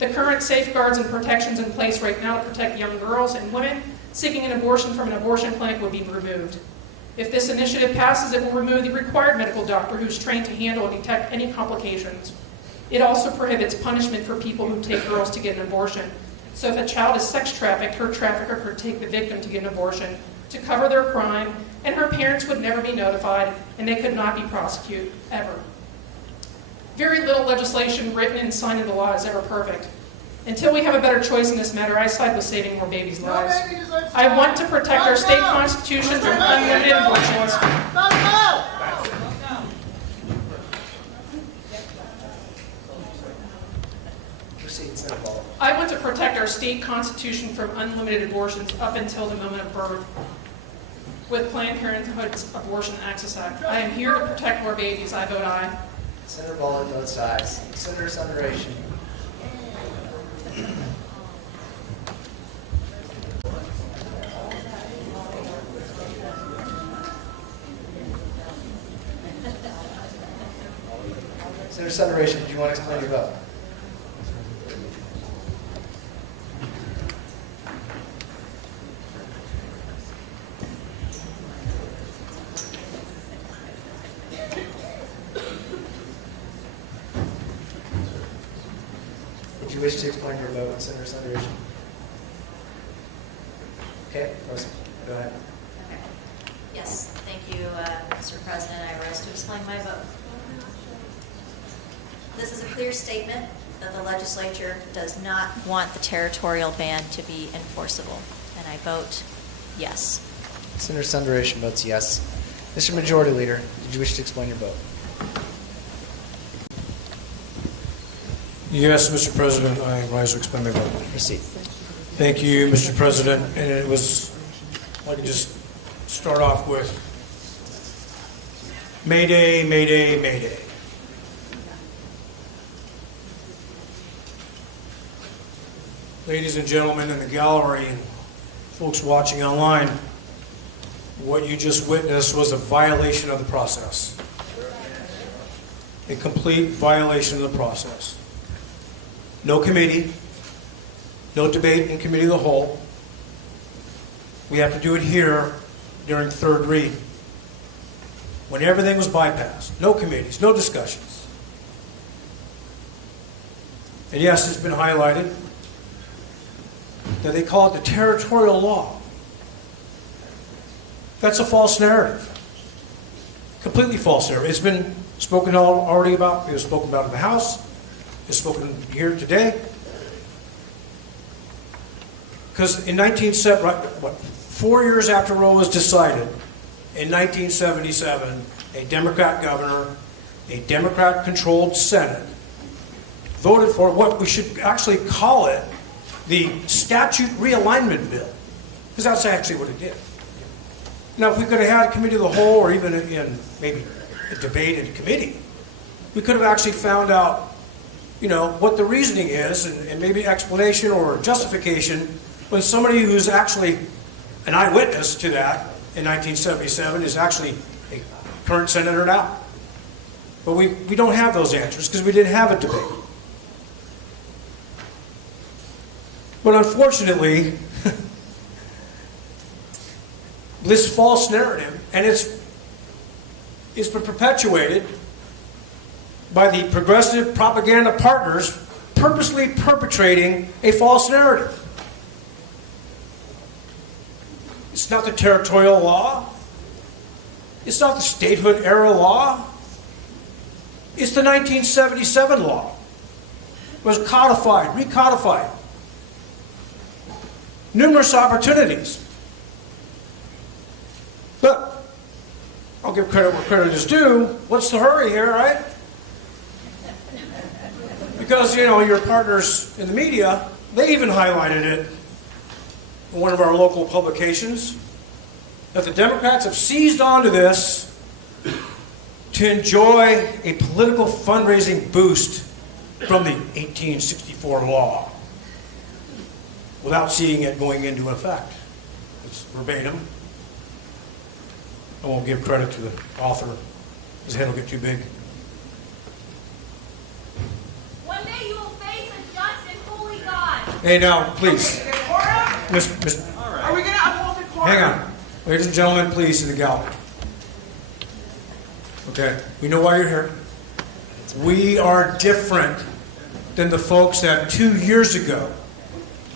The current safeguards and protections in place right now to protect young girls and women seeking an abortion from an abortion clinic would be removed. If this initiative passes, it will remove the required medical doctor who's trained to handle and detect any complications. It also prohibits punishment for people who take girls to get an abortion. So if a child is sex trafficked, her trafficker could take the victim to get an abortion to cover their crime, and her parents would never be notified, and they could not be prosecuted, ever. Very little legislation written and signed into law is ever perfect. Until we have a better choice in this matter, I side with saving more babies' lives. I want to protect our state constitution from unlimited abortions. I want to protect our state constitution from unlimited abortions up until the moment of birth with Planned Parenthood's Abortion Access Act. I am here to protect more babies. I vote aye. Senator Ball votes aye. Senator Sundaration. Senator Sundaration, do you want to explain your vote? Would you you wish to explain your vote on Senator Sundaration? Okay, Rosa, go ahead. Okay. Yes, thank you, Mr. President. I rise to explain my vote. This is a clear statement that the legislature does not want the territorial ban to be enforceable, and I vote yes. Senator Sundaration votes yes. Mr. Majority Leader, did you wish to explain your vote? Yes, Mr. President, I rise to explain my vote. Proceed. Thank you, Mr. President. And it was, I could just start off with Mayday, Mayday, Mayday. Ladies and gentlemen in the gallery and folks watching online, what you just witnessed was a violation of the process. A complete violation of the process. No committee, no debate in committee of the whole. We have to do it here during third read. When everything was bypassed, no committees, no discussions. And yes, it's been highlighted that they call it the territorial law. That's a false narrative. Completely false narrative. It's been spoken already about. It was spoken about in the House. It's spoken here today. Because in 4 years after Roe was decided, in 1977, a Democrat governor, a Democrat-controlled Senate, voted for what we should actually call it the Statute Realignment Bill. Because that's actually what it did. Now, if we could have had a committee of the whole, or even in maybe a debate in committee, we could have actually found out, what the reasoning is, and maybe explanation or justification when somebody who's actually an eyewitness to that in 1977 is actually a current senator now. But we don't have those answers because we didn't have a debate. But unfortunately, this false narrative, and it's been perpetuated by the progressive propaganda partners purposely perpetrating a false narrative. It's not the territorial law. It's not the statehood era law. It's the 1977 law. It was codified, recodified. Numerous opportunities. But I'll give credit where credit is due. What's the hurry here, right? Because, your partners in the media, they even highlighted it in one of our local publications, that the Democrats have seized onto this to enjoy a political fundraising boost from the 1864 law without seeing it going into effect. It's verbatim. I won't give credit to the author. His head will get too big. One day you will face a just and holy God. Hey, now, please. Okay, Mr. Are we going to uphold the quorum? Hang on. Ladies and gentlemen, please, in the gallery. Okay, we know why you're here. We are different than the folks that 2 years ago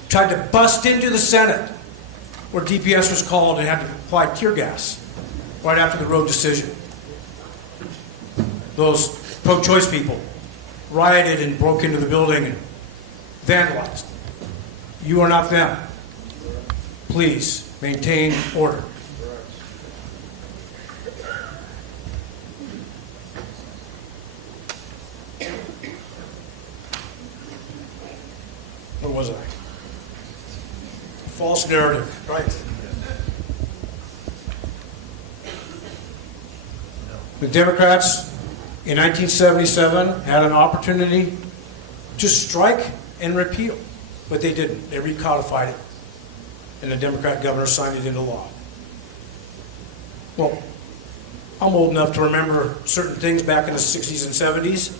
tried to bust into the Senate where DPS was called and had to apply tear gas right after the Roe decision. Those pro-choice people rioted and broke into the building and vandalized. You are not them. Please maintain order. Where was I? False narrative, right? The Democrats in 1977 had an opportunity to strike and repeal, but they didn't. They recodified it, and the Democrat governor signed it into law. Well, I'm old enough to remember certain things back in the 60s and 70s.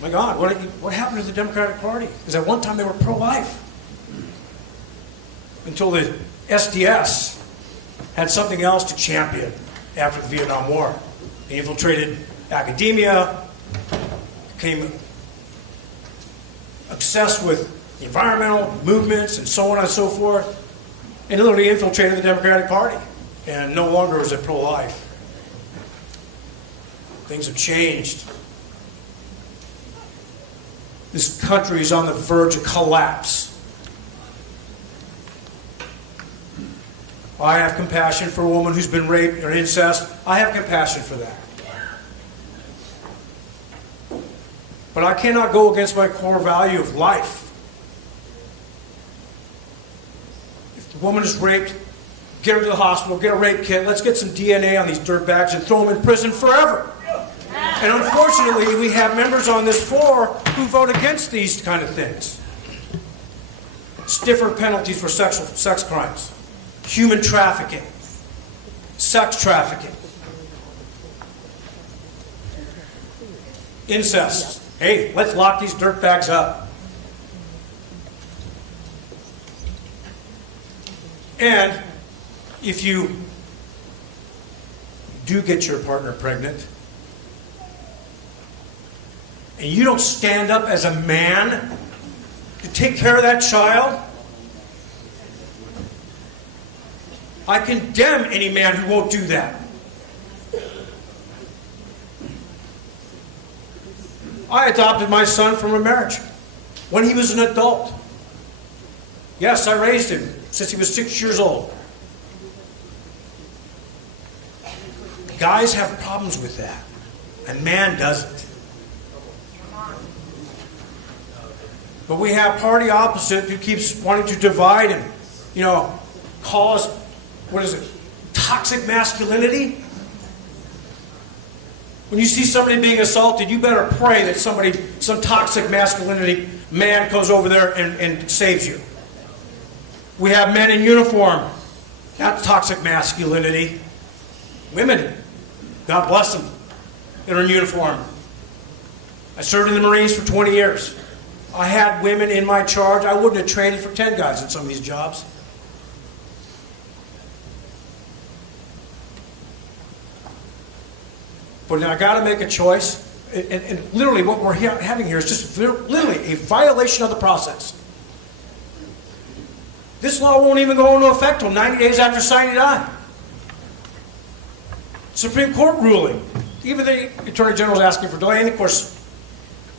My God, what happened to the Democratic Party? Because at one time they were pro-life. Until the SDS had something else to champion after the Vietnam War. They infiltrated academia, became obsessed with environmental movements and so on and so forth, and literally infiltrated the Democratic Party, and no longer was it pro-life. Things have changed. This country is on the verge of collapse. I have compassion for a woman who's been raped or incest. I have compassion for that. But I cannot go against my core value of life. If the woman is raped, get her to the hospital, get a rape kit, let's get some DNA on these dirtbags and throw them in prison forever. And unfortunately, we have members on this floor who vote against these kind of things. Stiffer penalties for sex crimes, human trafficking, sex trafficking, incest. Hey, let's lock these dirtbags up. And if you do get your partner pregnant, and you don't stand up as a man to take care of that child, I condemn any man who won't do that. I adopted my son from a marriage when he was an adult. Yes, I raised him since he was 6 years old. Guys have problems with that, and man doesn't. But we have party opposite who keeps wanting to divide and, cause, toxic masculinity. When you see somebody being assaulted, you better pray that some toxic masculinity man goes over there and saves you. We have men in uniform. That's toxic masculinity. Women, God bless them, that are in uniform. I served in the Marines for 20 years. I had women in my charge. I wouldn't have traded for 10 guys in some of these jobs. But I got to make a choice. And literally what we're having here is just literally a violation of the process. This law won't even go into effect until 90 days after signing it on. Supreme Court ruling. Even the Attorney General is asking for delay, and of course,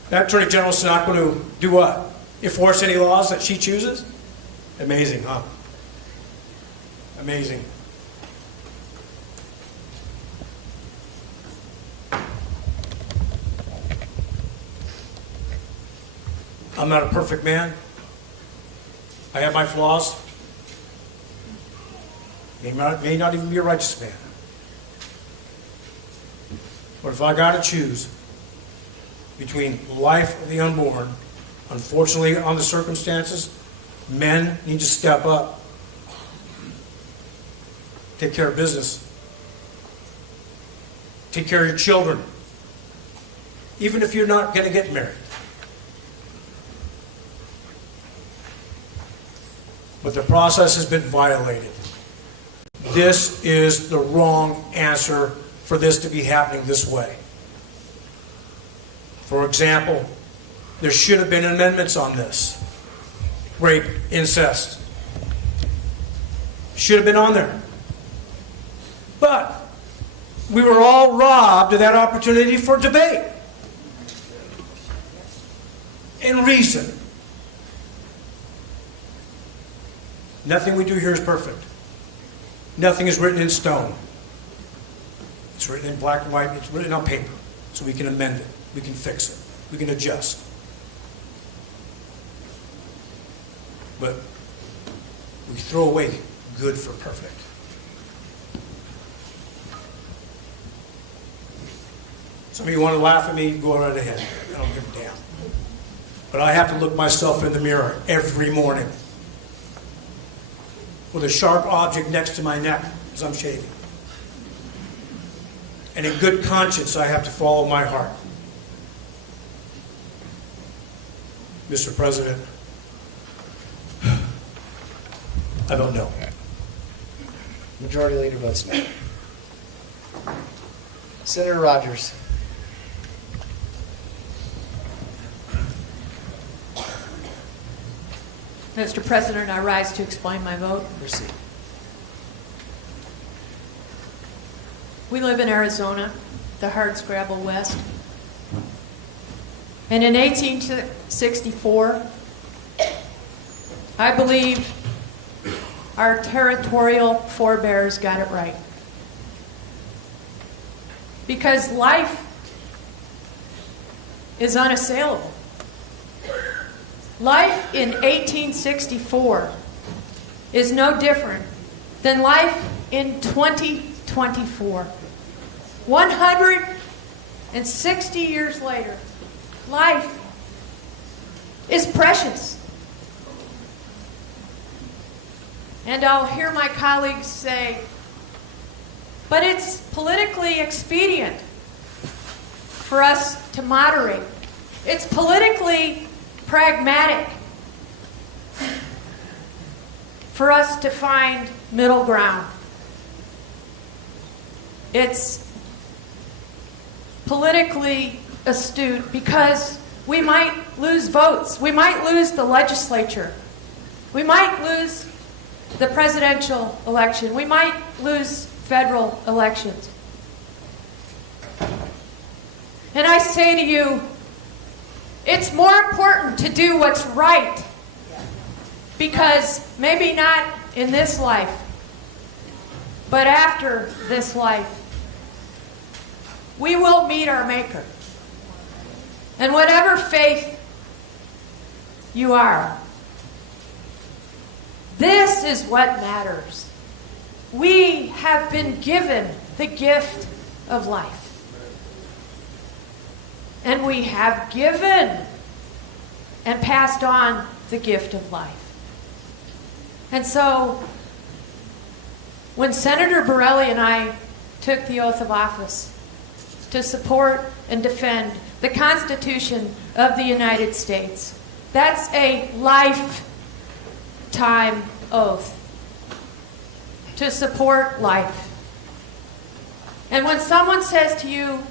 that Attorney General is not going to do what? Enforce any laws that she chooses? Amazing, huh? Amazing. I'm not a perfect man. I have my flaws. May not even be a righteous man. But if I got to choose between life of the unborn, unfortunately, on the circumstances, men need to step up. Take care of business. Take care of your children. Even if you're not going to get married. But the process has been violated. This is the wrong answer for this to be happening this way. For example, there should have been amendments on this. Rape, incest. Should have been on there. But we were all robbed of that opportunity for debate and reason. Nothing we do here is perfect. Nothing is written in stone. It's written in black and white. It's written on paper. So we can amend it. We can fix it. We can adjust. But we throw away good for perfect. Some of you want to laugh at me, go right ahead. I don't give a damn. But I have to look myself in the mirror every morning with a sharp object next to my neck as I'm shaving. And in good conscience, I have to follow my heart. Mr. President, I don't know. Majority Leader votes no. Senator Rogers. Mr. President, I rise to explain my vote. Proceed. We live in Arizona, the hardscrabble West. And in 1864, I believe our territorial forebears got it right. Because life is unassailable. Life in 1864 is no different than life in 2024. 160 years later, life is precious. And I'll hear my colleagues say, but it's politically expedient for us to moderate. It's politically pragmatic for us to find middle ground. It's politically astute because we might lose votes. We might lose the legislature. We might lose the presidential election. We might lose federal elections. And I say to you, it's more important to do what's right, because maybe not in this life, but after this life, we will meet our Maker. And whatever faith you are, this is what matters. We have been given the gift of life. And we have given and passed on the gift of life. And so, when Senator Borelli and I took the oath of office to support and defend the Constitution of the United States, that's a lifetime oath to support life. And when someone says to you,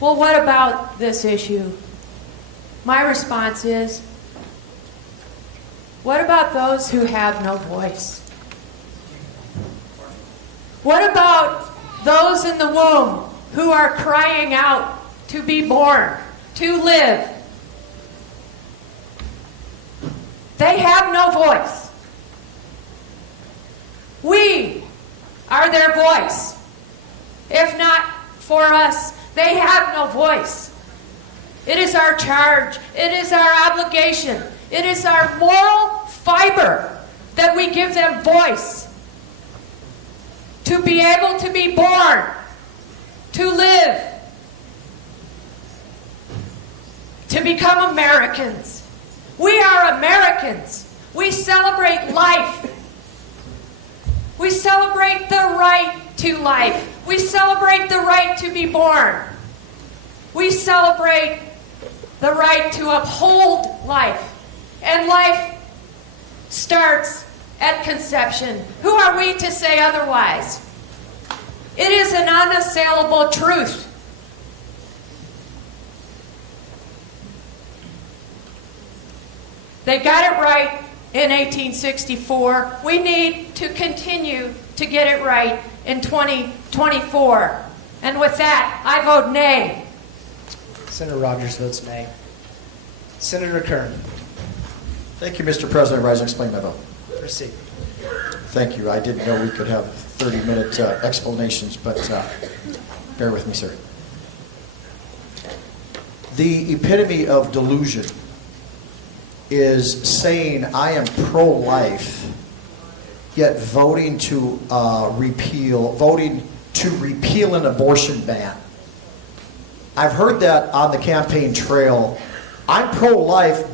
well, what about this issue? My response is, what about those who have no voice? What about those in the womb who are crying out to be born, to live? They have no voice. We are their voice. If not for us, they have no voice. It is our charge. It is our obligation. It is our moral fiber that we give them voice to be able to be born, to live, to become Americans. We are Americans. We celebrate life. We celebrate the right to life. We celebrate the right to be born. We celebrate the right to uphold life. And life starts at conception. Who are we to say otherwise? It is an unassailable truth. They got it right in 1864. We need to continue to get it right in 2024. And with that, I vote nay. Senator Rogers votes nay. Senator Kern. Thank you, Mr. President. Rise and explain my vote. Proceed. Thank you. I didn't know we could have 30-minute explanations, but bear with me, sir. The epitome of delusion is saying I am pro-life, yet voting to repeal an abortion ban. I've heard that on the campaign trail. I'm pro-life,